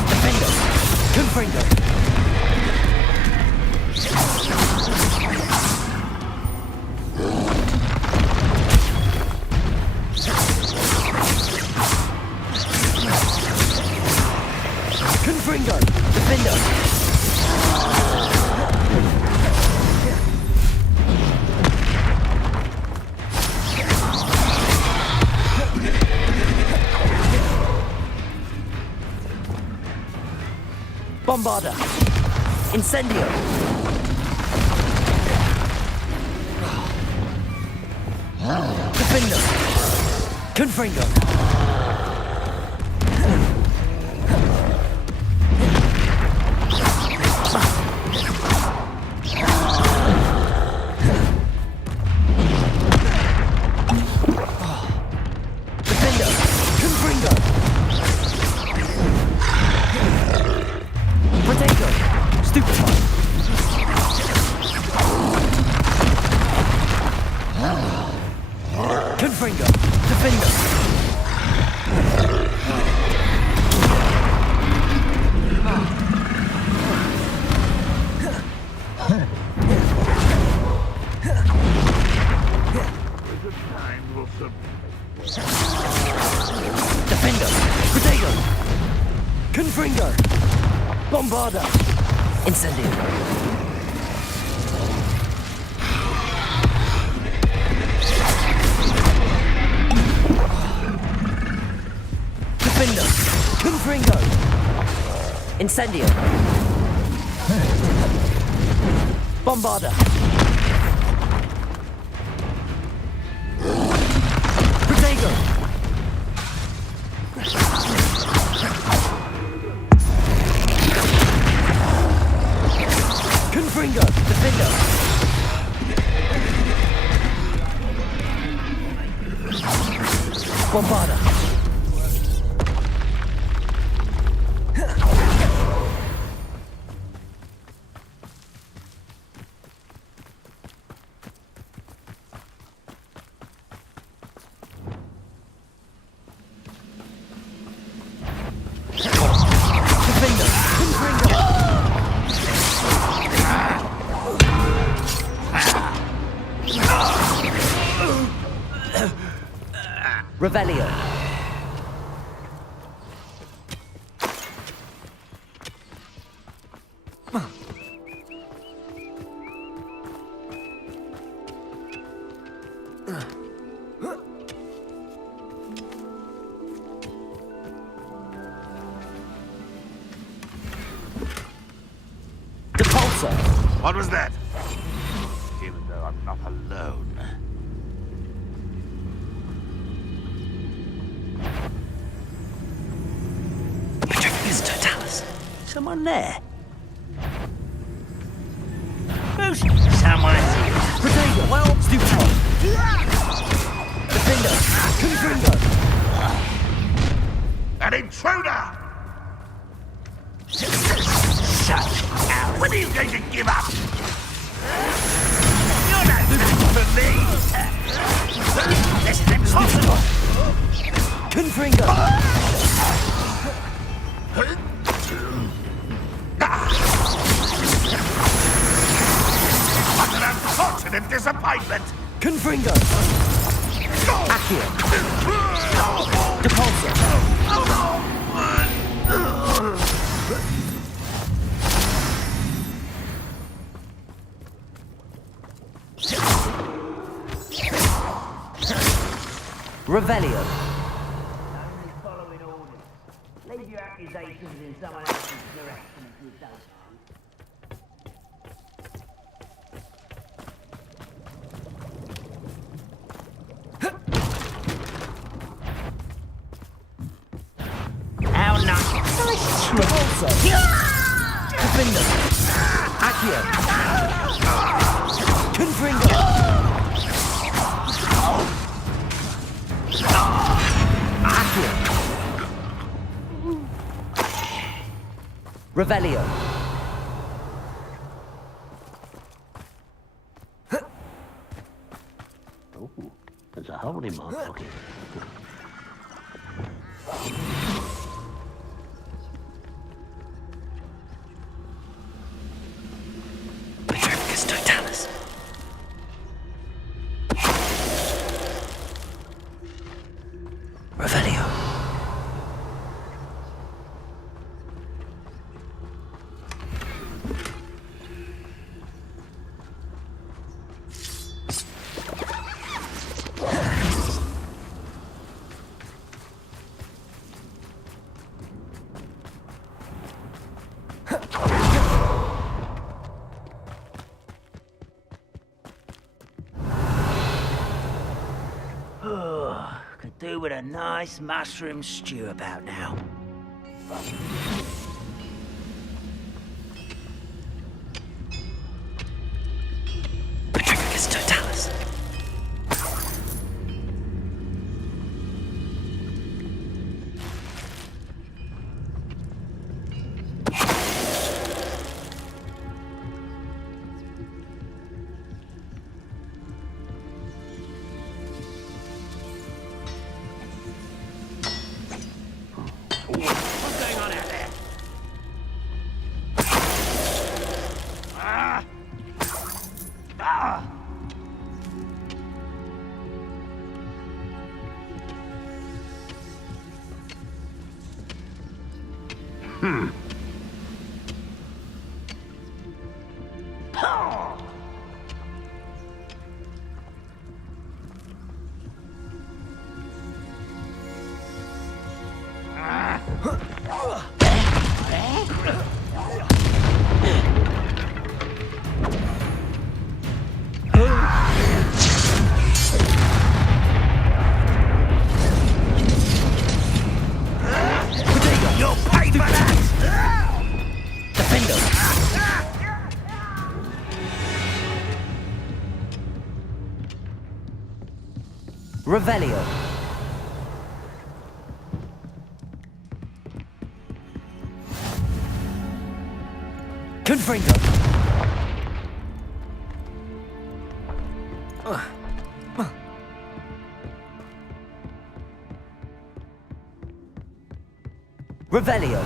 Defender. Confringo. Confringo. Defender. Bombarda. Incendio. Defender. Confringo. Defender. Confringo. Protego. Stupefy. Confringo. Defender. Defender. Protego. Confringo. Bombarda. Incendio. Defender. Confringo. Incendio. Bombarda. Protego. Confringo. Defender. Bombarda. Defender. Confringo. Revelio. Depulso. What was that? Even though I'm not alone. Mr. Dallas, someone there? Who's someone here? Protego. Well, Stupefy. Defender! Confringo! An intruder! Shut up! When are you going to give up? You're not looking for me! This is impossible! Confringo! What an unfortunate disappointment! Confringo! Accio! Depulso! Revelio. Following orders. Leave your accusations in someone else's direction if you don't How nice. Depulso! Defender! Accio! Confringo! Accio! Revelio. Oh, there's a hole in my pocket. Petrificus totalis. Revelio. Oh, could do with a nice mushroom stew about now. Petrificus totalis. What's going on out there? Ah! Ah! Hmm. Oh! You'll pay for that! Defender! Revelio. Confringo! Revelio.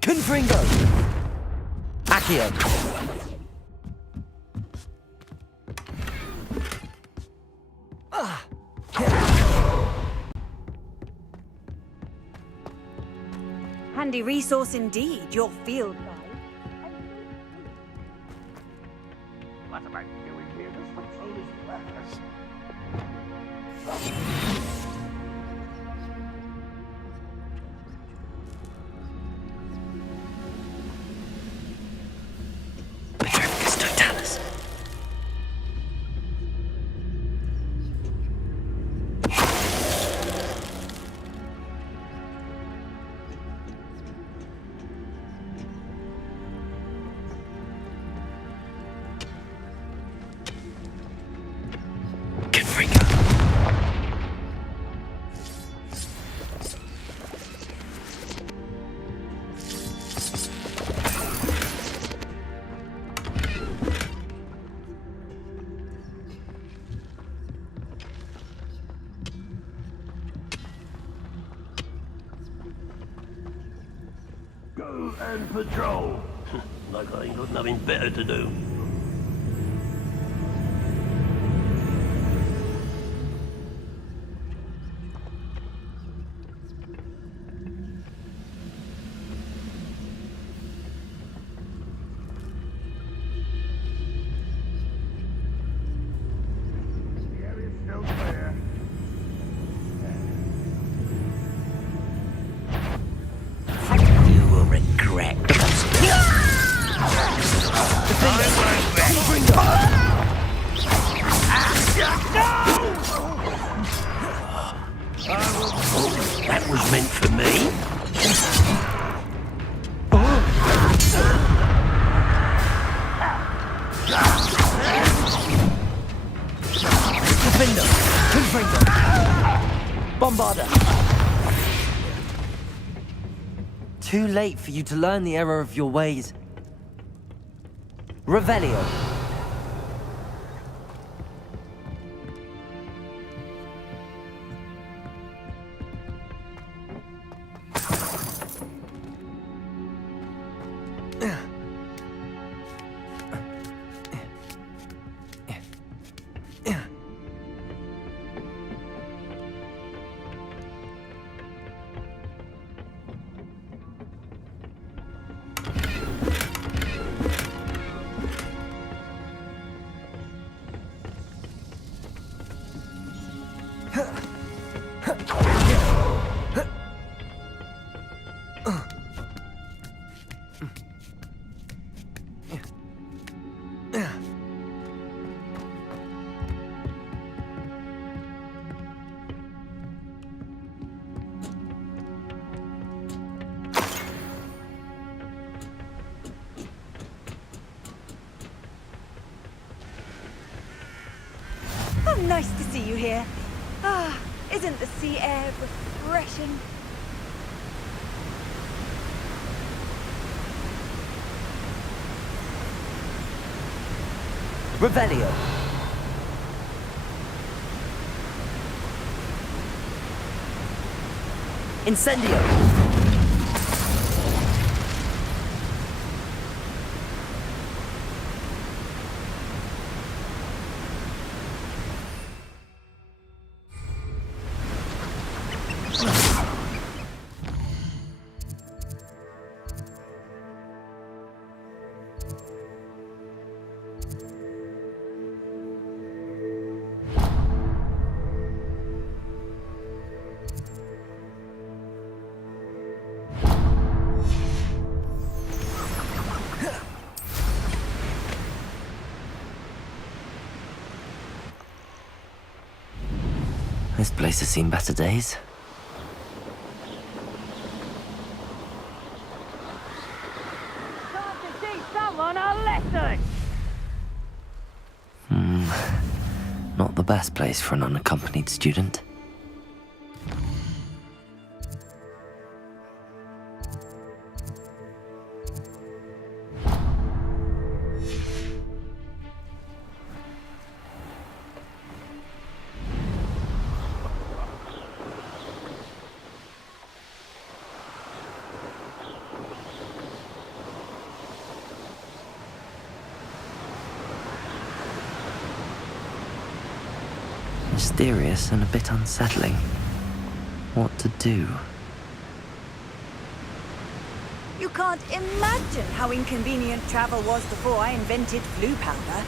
Confringo! Accio. Handy resource indeed, your field guide. What am I doing here? This patrol is worthless. Petrificus totalis. Africa. Go and patrol. Like I ain't got nothing better to do. You will regret this. That was meant for me. Defender! Confringo! Bombarder! Too late for you to learn the error of your ways. Revelio. Oh, nice to see you here. Ah, isn't the sea air refreshing? Revelio. Incendio. This place has seen better days. Time to teach someone a lesson! Not the best place for an unaccompanied student. Mysterious and a bit unsettling. What to do? You can't imagine how inconvenient travel was before I invented flu powder.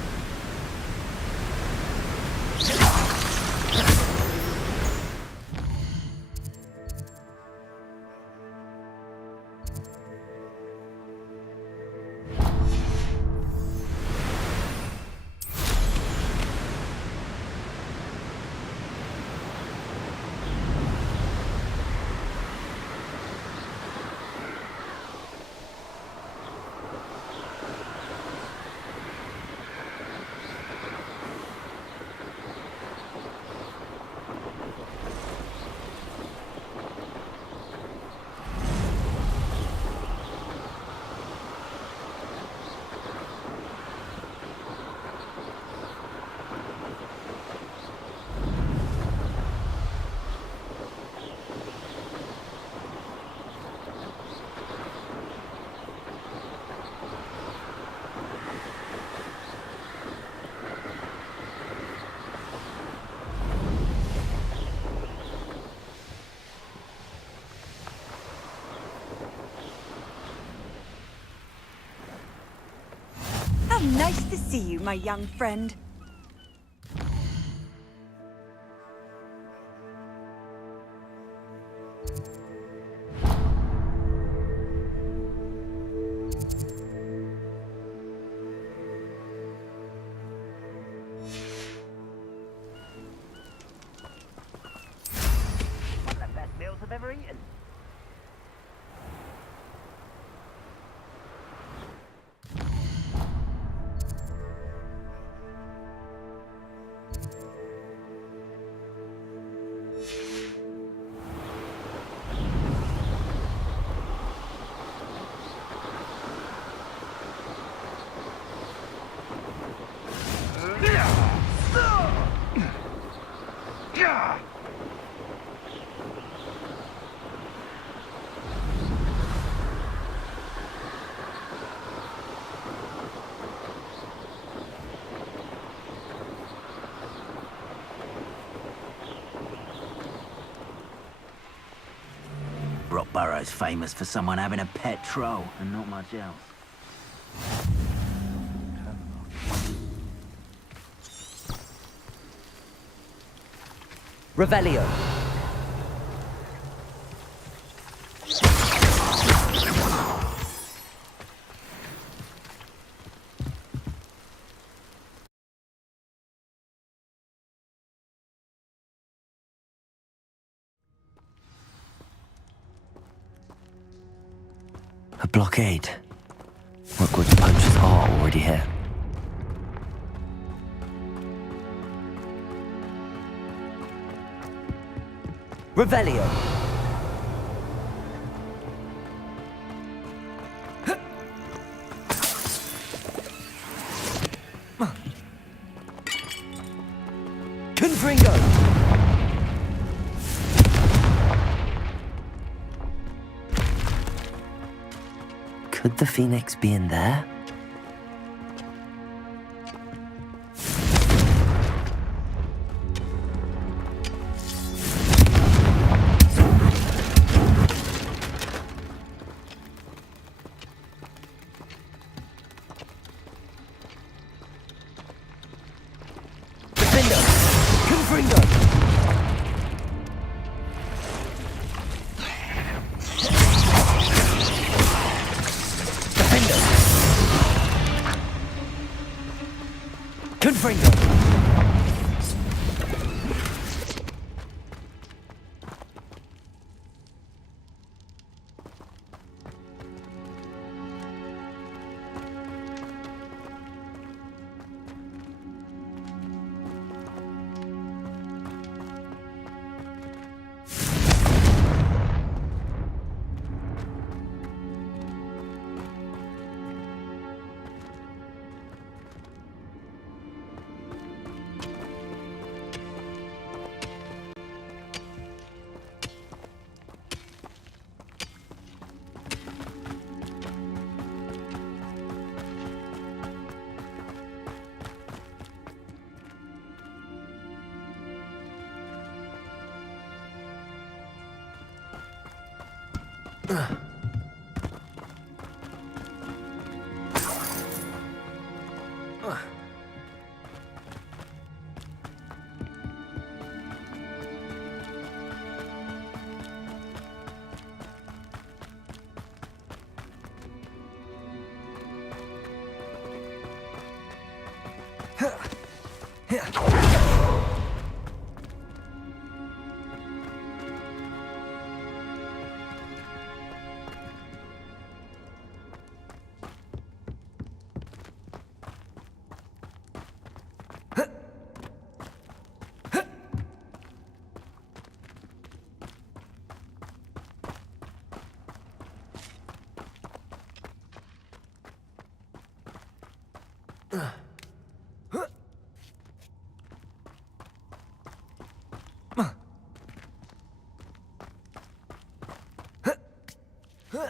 Nice to see you, my young friend. One of the best meals I've ever eaten. Rockborough's famous for someone having a pet troll and not much else. Revelio. A blockade. Hogwarts poachers are already here. Revelio. Confringo. Could the Phoenix be in there?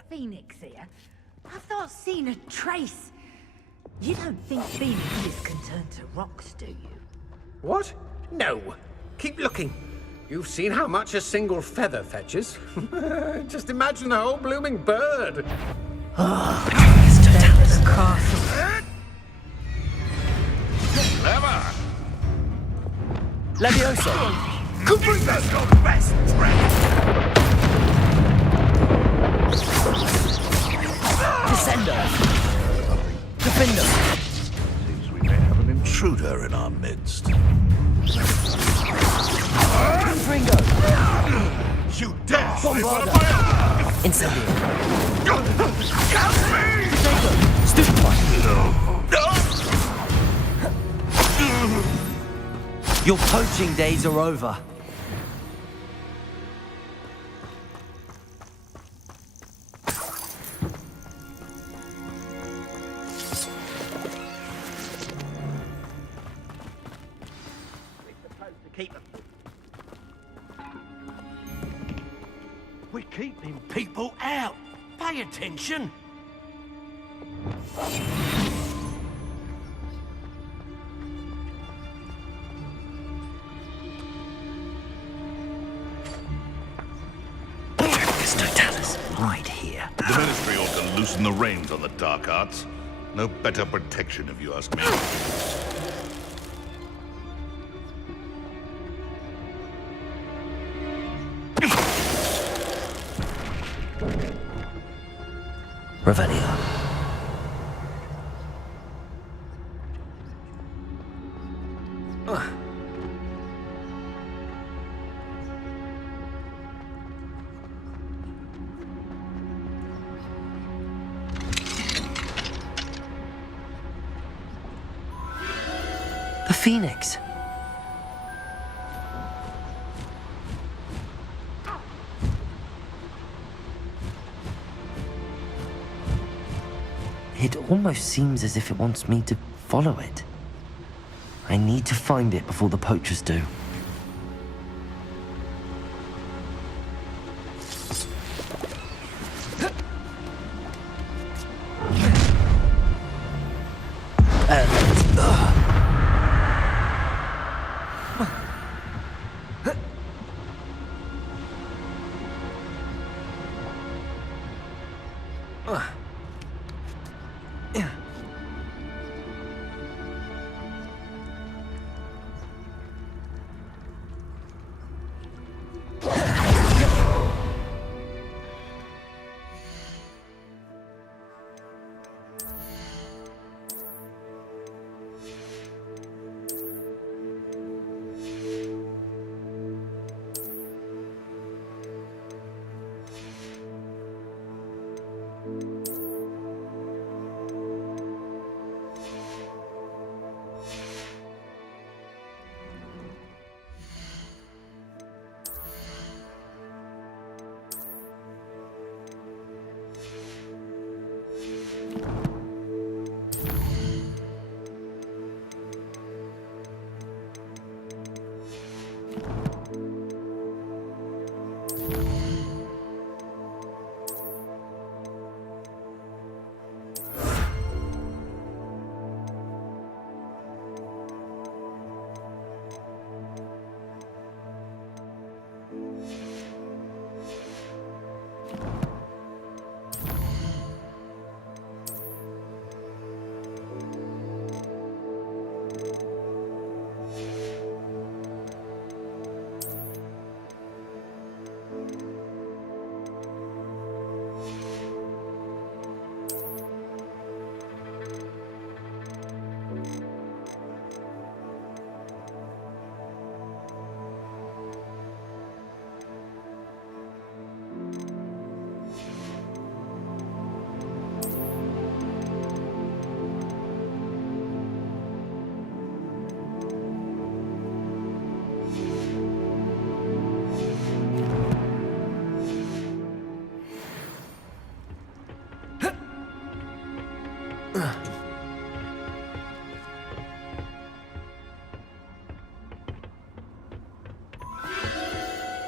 Phoenix here? I've not seen a trace. You don't think phoenixes can turn to rocks, do you? What? No. Keep looking. You've seen how much a single feather fetches. Just imagine the whole blooming bird. Oh, the castle. Levioso! That's your best friend! Descendo! Defender! Seems we may have an intruder in our midst. Ringo! You dare say one of Bombarda! my own! Incendio! Catch me! Potato! Stupefy! Your poaching days are over. We're keeping people out. Pay attention. There's no Talus. Right here. The Ministry ought to loosen the reins on the dark arts. No better protection, if you ask me. Revelio. The Phoenix. It almost seems as if it wants me to follow it. I need to find it before the poachers do.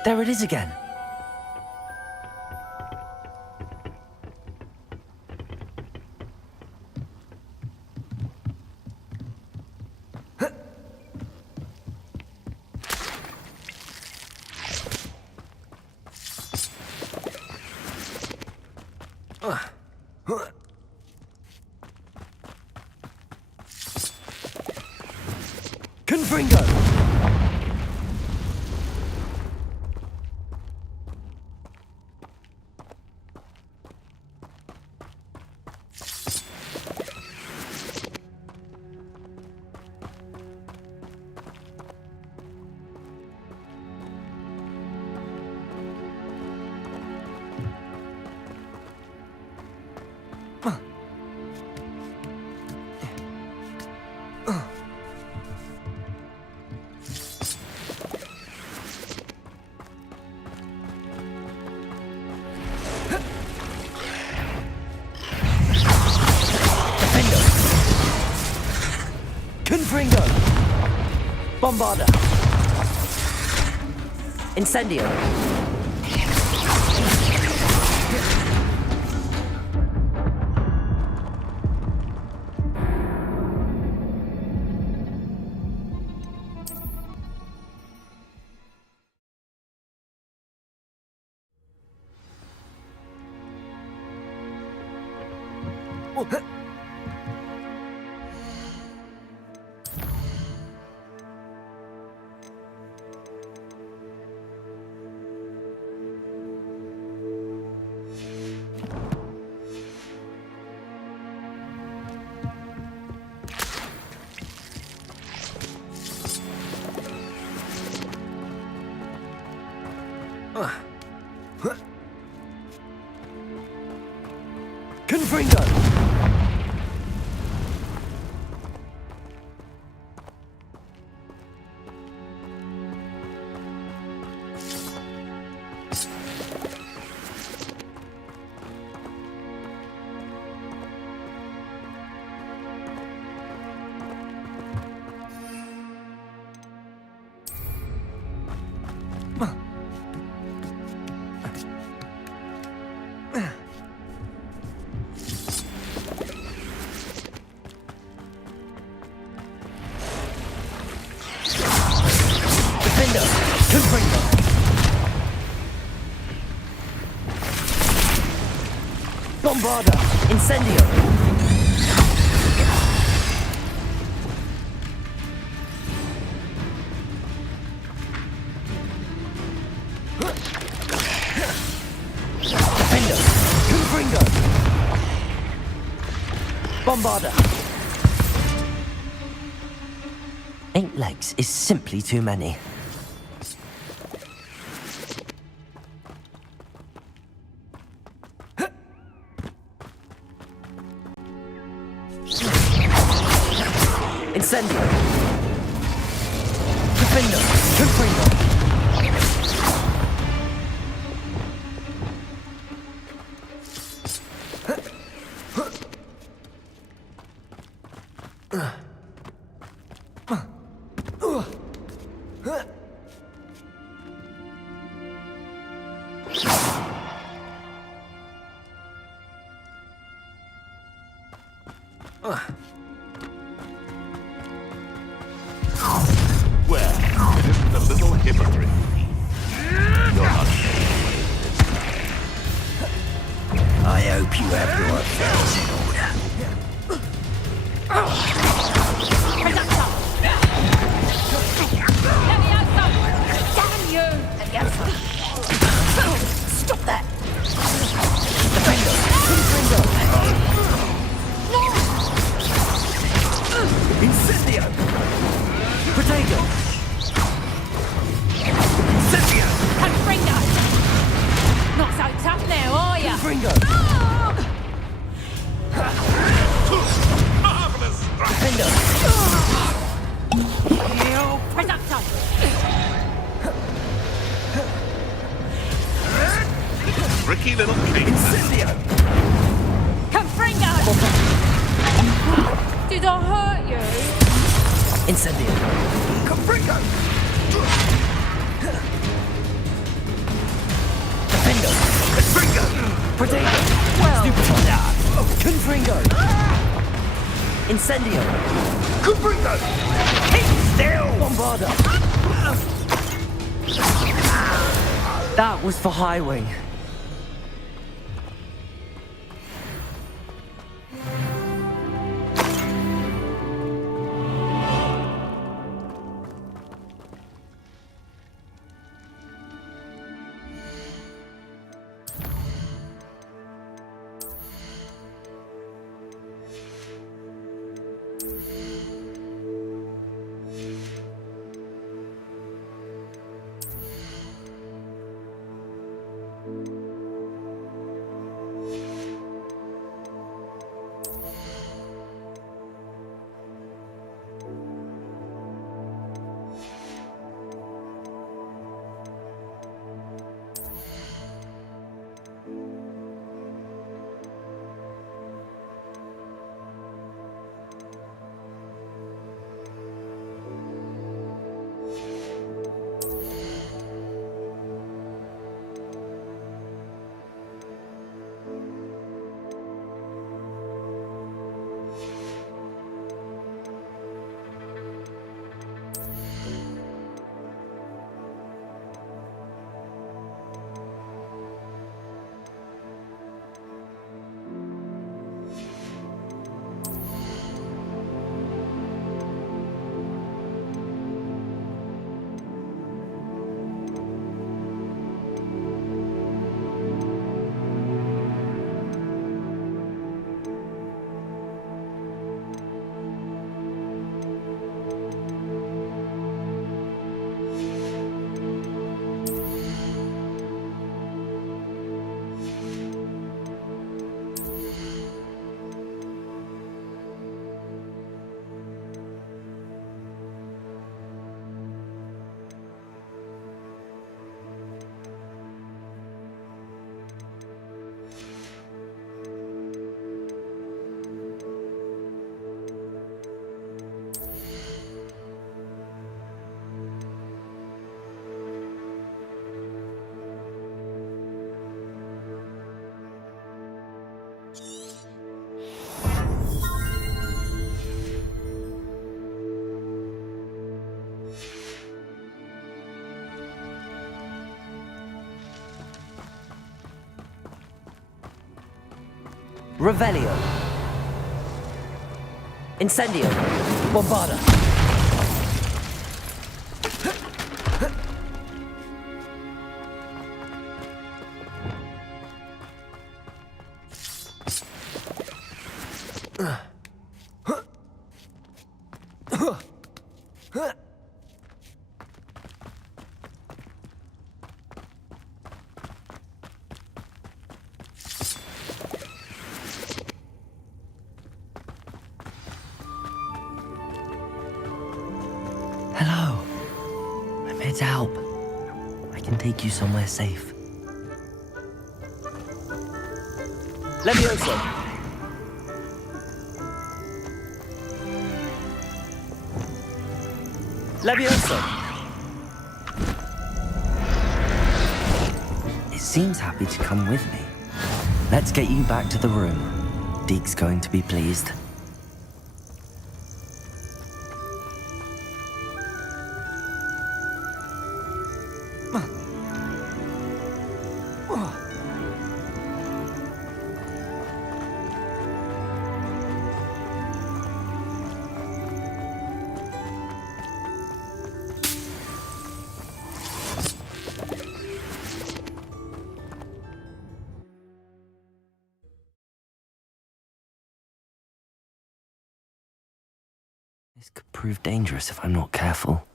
There it is again. Confringo! Confringo! Bombarda! Incendio! Confringo! Bombarda! Incendio! Defender! Confringo! Bombarda! 8 legs is simply too many. Incendio! Defender! Confringo! Well, it isn't a little hypocrite. You're not I hope you have your affairs in order. Let me out, son! Damn you! Yes, sir. Stop that! Defender! Confringo! Incendio! Protego! Incendio! Confringo! Not so tough now, are ya? Confringo! marvelous! Defender! Reducto! Tricky little king. Incendio! Confringo! Did I hurt you? Incendio! Confringo! Defender! Confringo! Protego! Well... Confringo! Incendio! Confringo! Keep still! Bombarda! That was for High Wing. Revelio. Incendio. Bombarda. Hello. I'm here to help. I can take you somewhere safe. Levioso. Levioso. It seems happy to come with me. Let's get you back to the room. Deke's going to be pleased. This could prove dangerous if I'm not careful.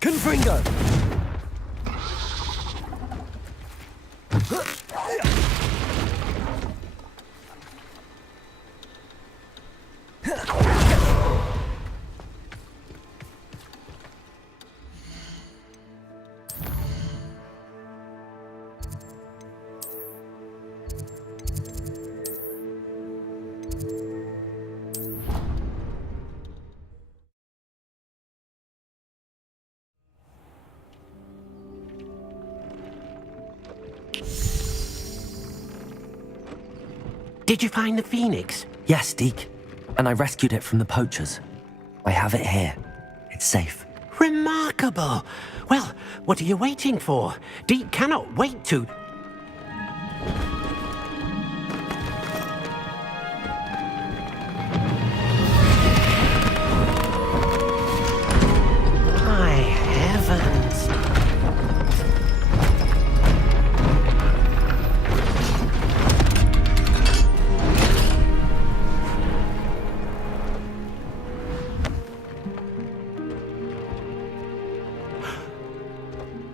Confringo! Did you find the phoenix? Yes, Deke. And I rescued it from the poachers. I have it here. It's safe. Remarkable! Well, what are you waiting for? Deke cannot wait to... My heavens!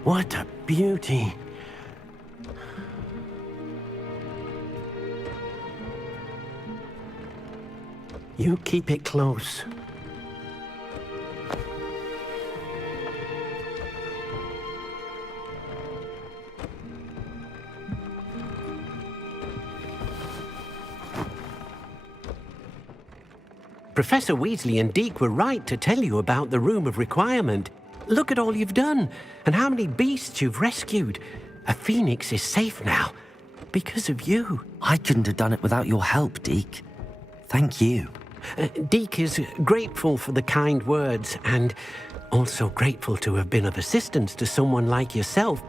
What a beauty! You keep it close. Professor Weasley and Deke were right to tell you about the Room of Requirement. Look at all you've done, and how many beasts you've rescued. A phoenix is safe now, because of you. I couldn't have done it without your help, Deke. Thank you. Deke is grateful for the kind words, and also grateful to have been of assistance to someone like yourself.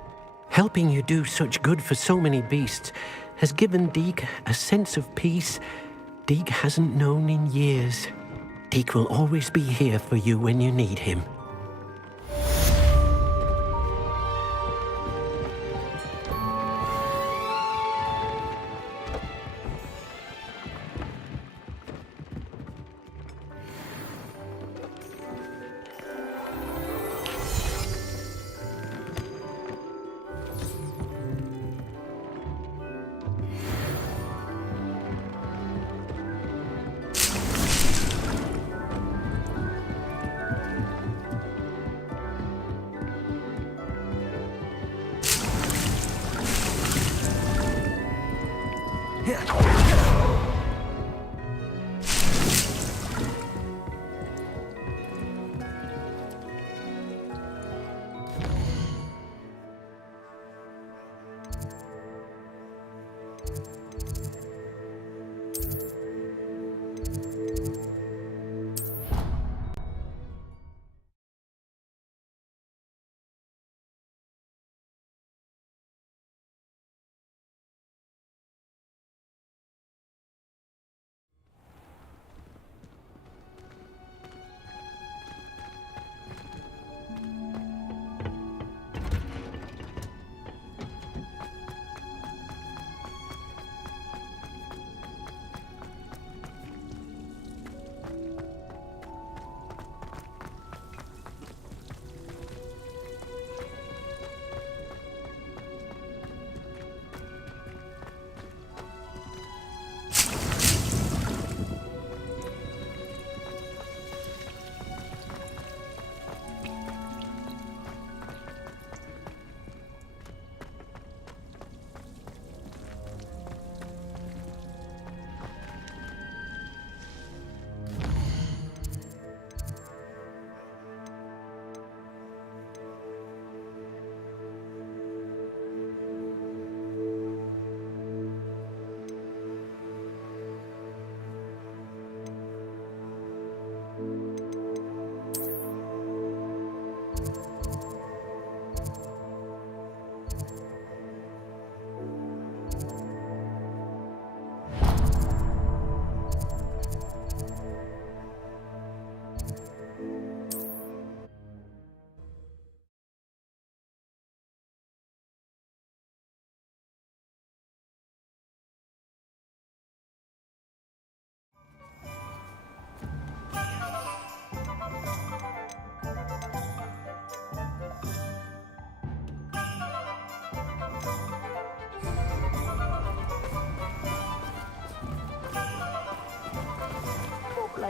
Helping you do such good for so many beasts has given Deke a sense of peace Deke hasn't known in years. Deke will always be here for you when you need him.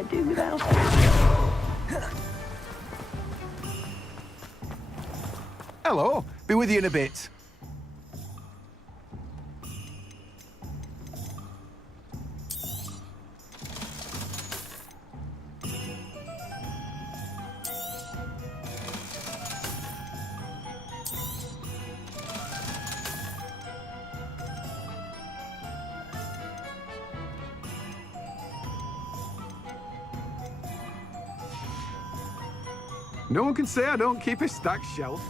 can't do without. Hello. Be with you in a bit. No one can say I don't keep a stacked shelf.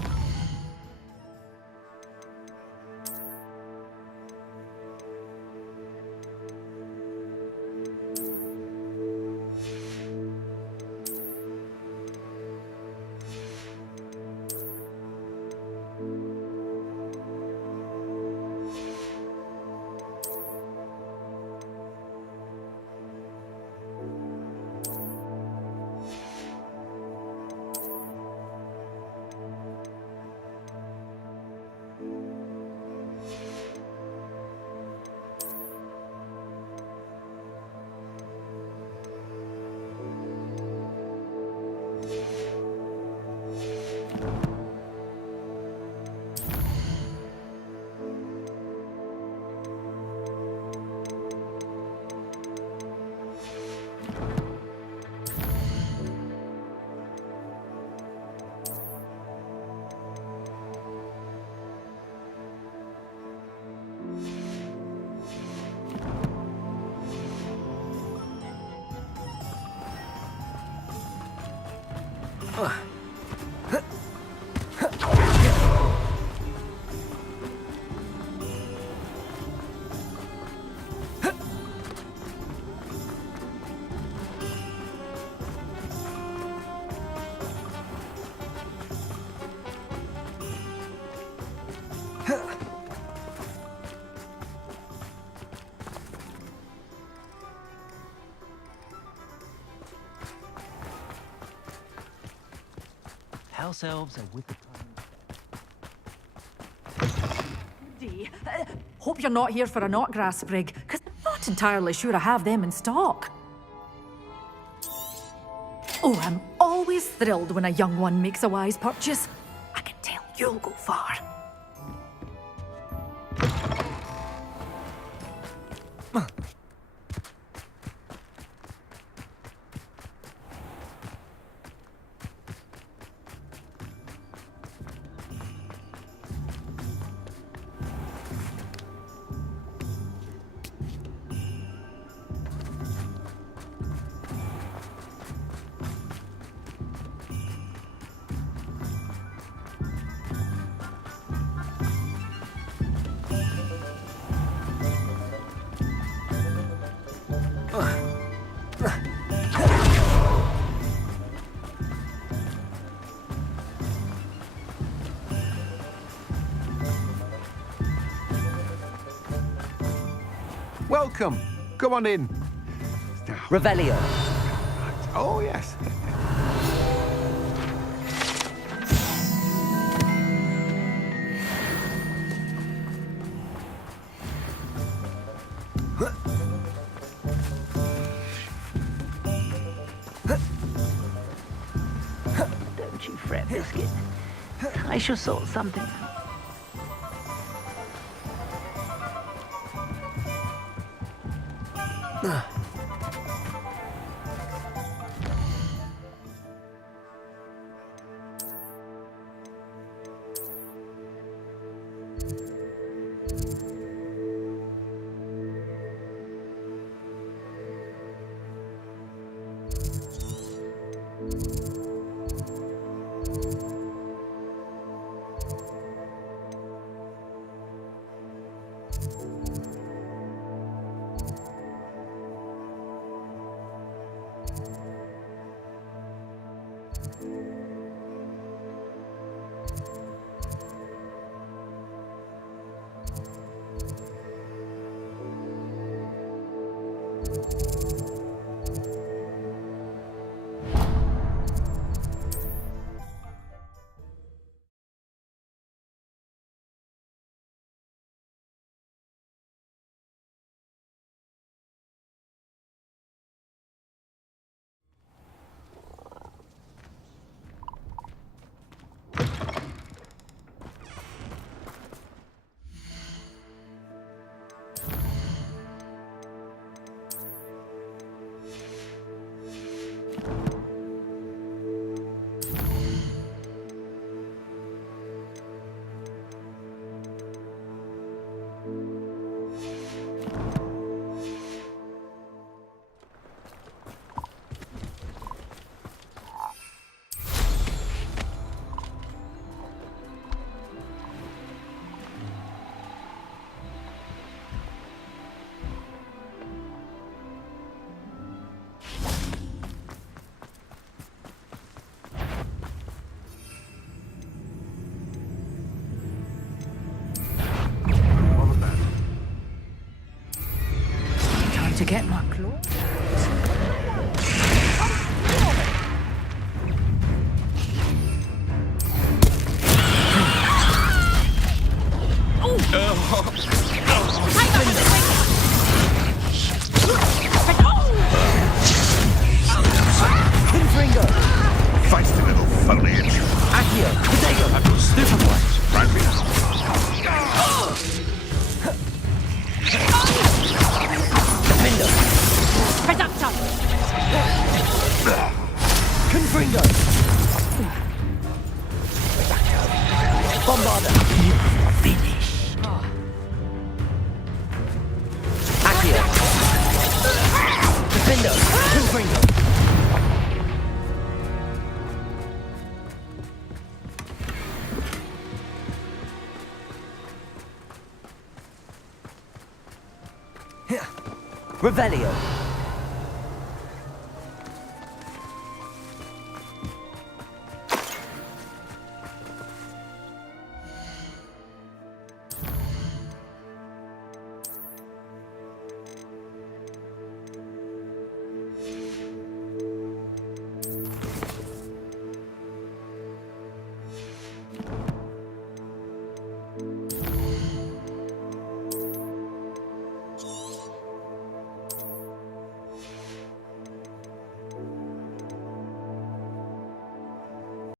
House elves are with the Hope you're not here for a knotgrass sprig, because I'm not entirely sure I have them in stock. Oh, I'm always thrilled when a young one makes a wise purchase. I can tell you'll go far. Welcome. Come on in. Revelio. Oh, yes. Don't you fret, Biscuit. I shall sort something out. get my claw. Confringo! Feisty little foliage. Accio! Potato! Superflex. Frankly. Defender! Reductor! Confringo! Bombarder! Finish. Accio! Defender! Confringo! Revelio!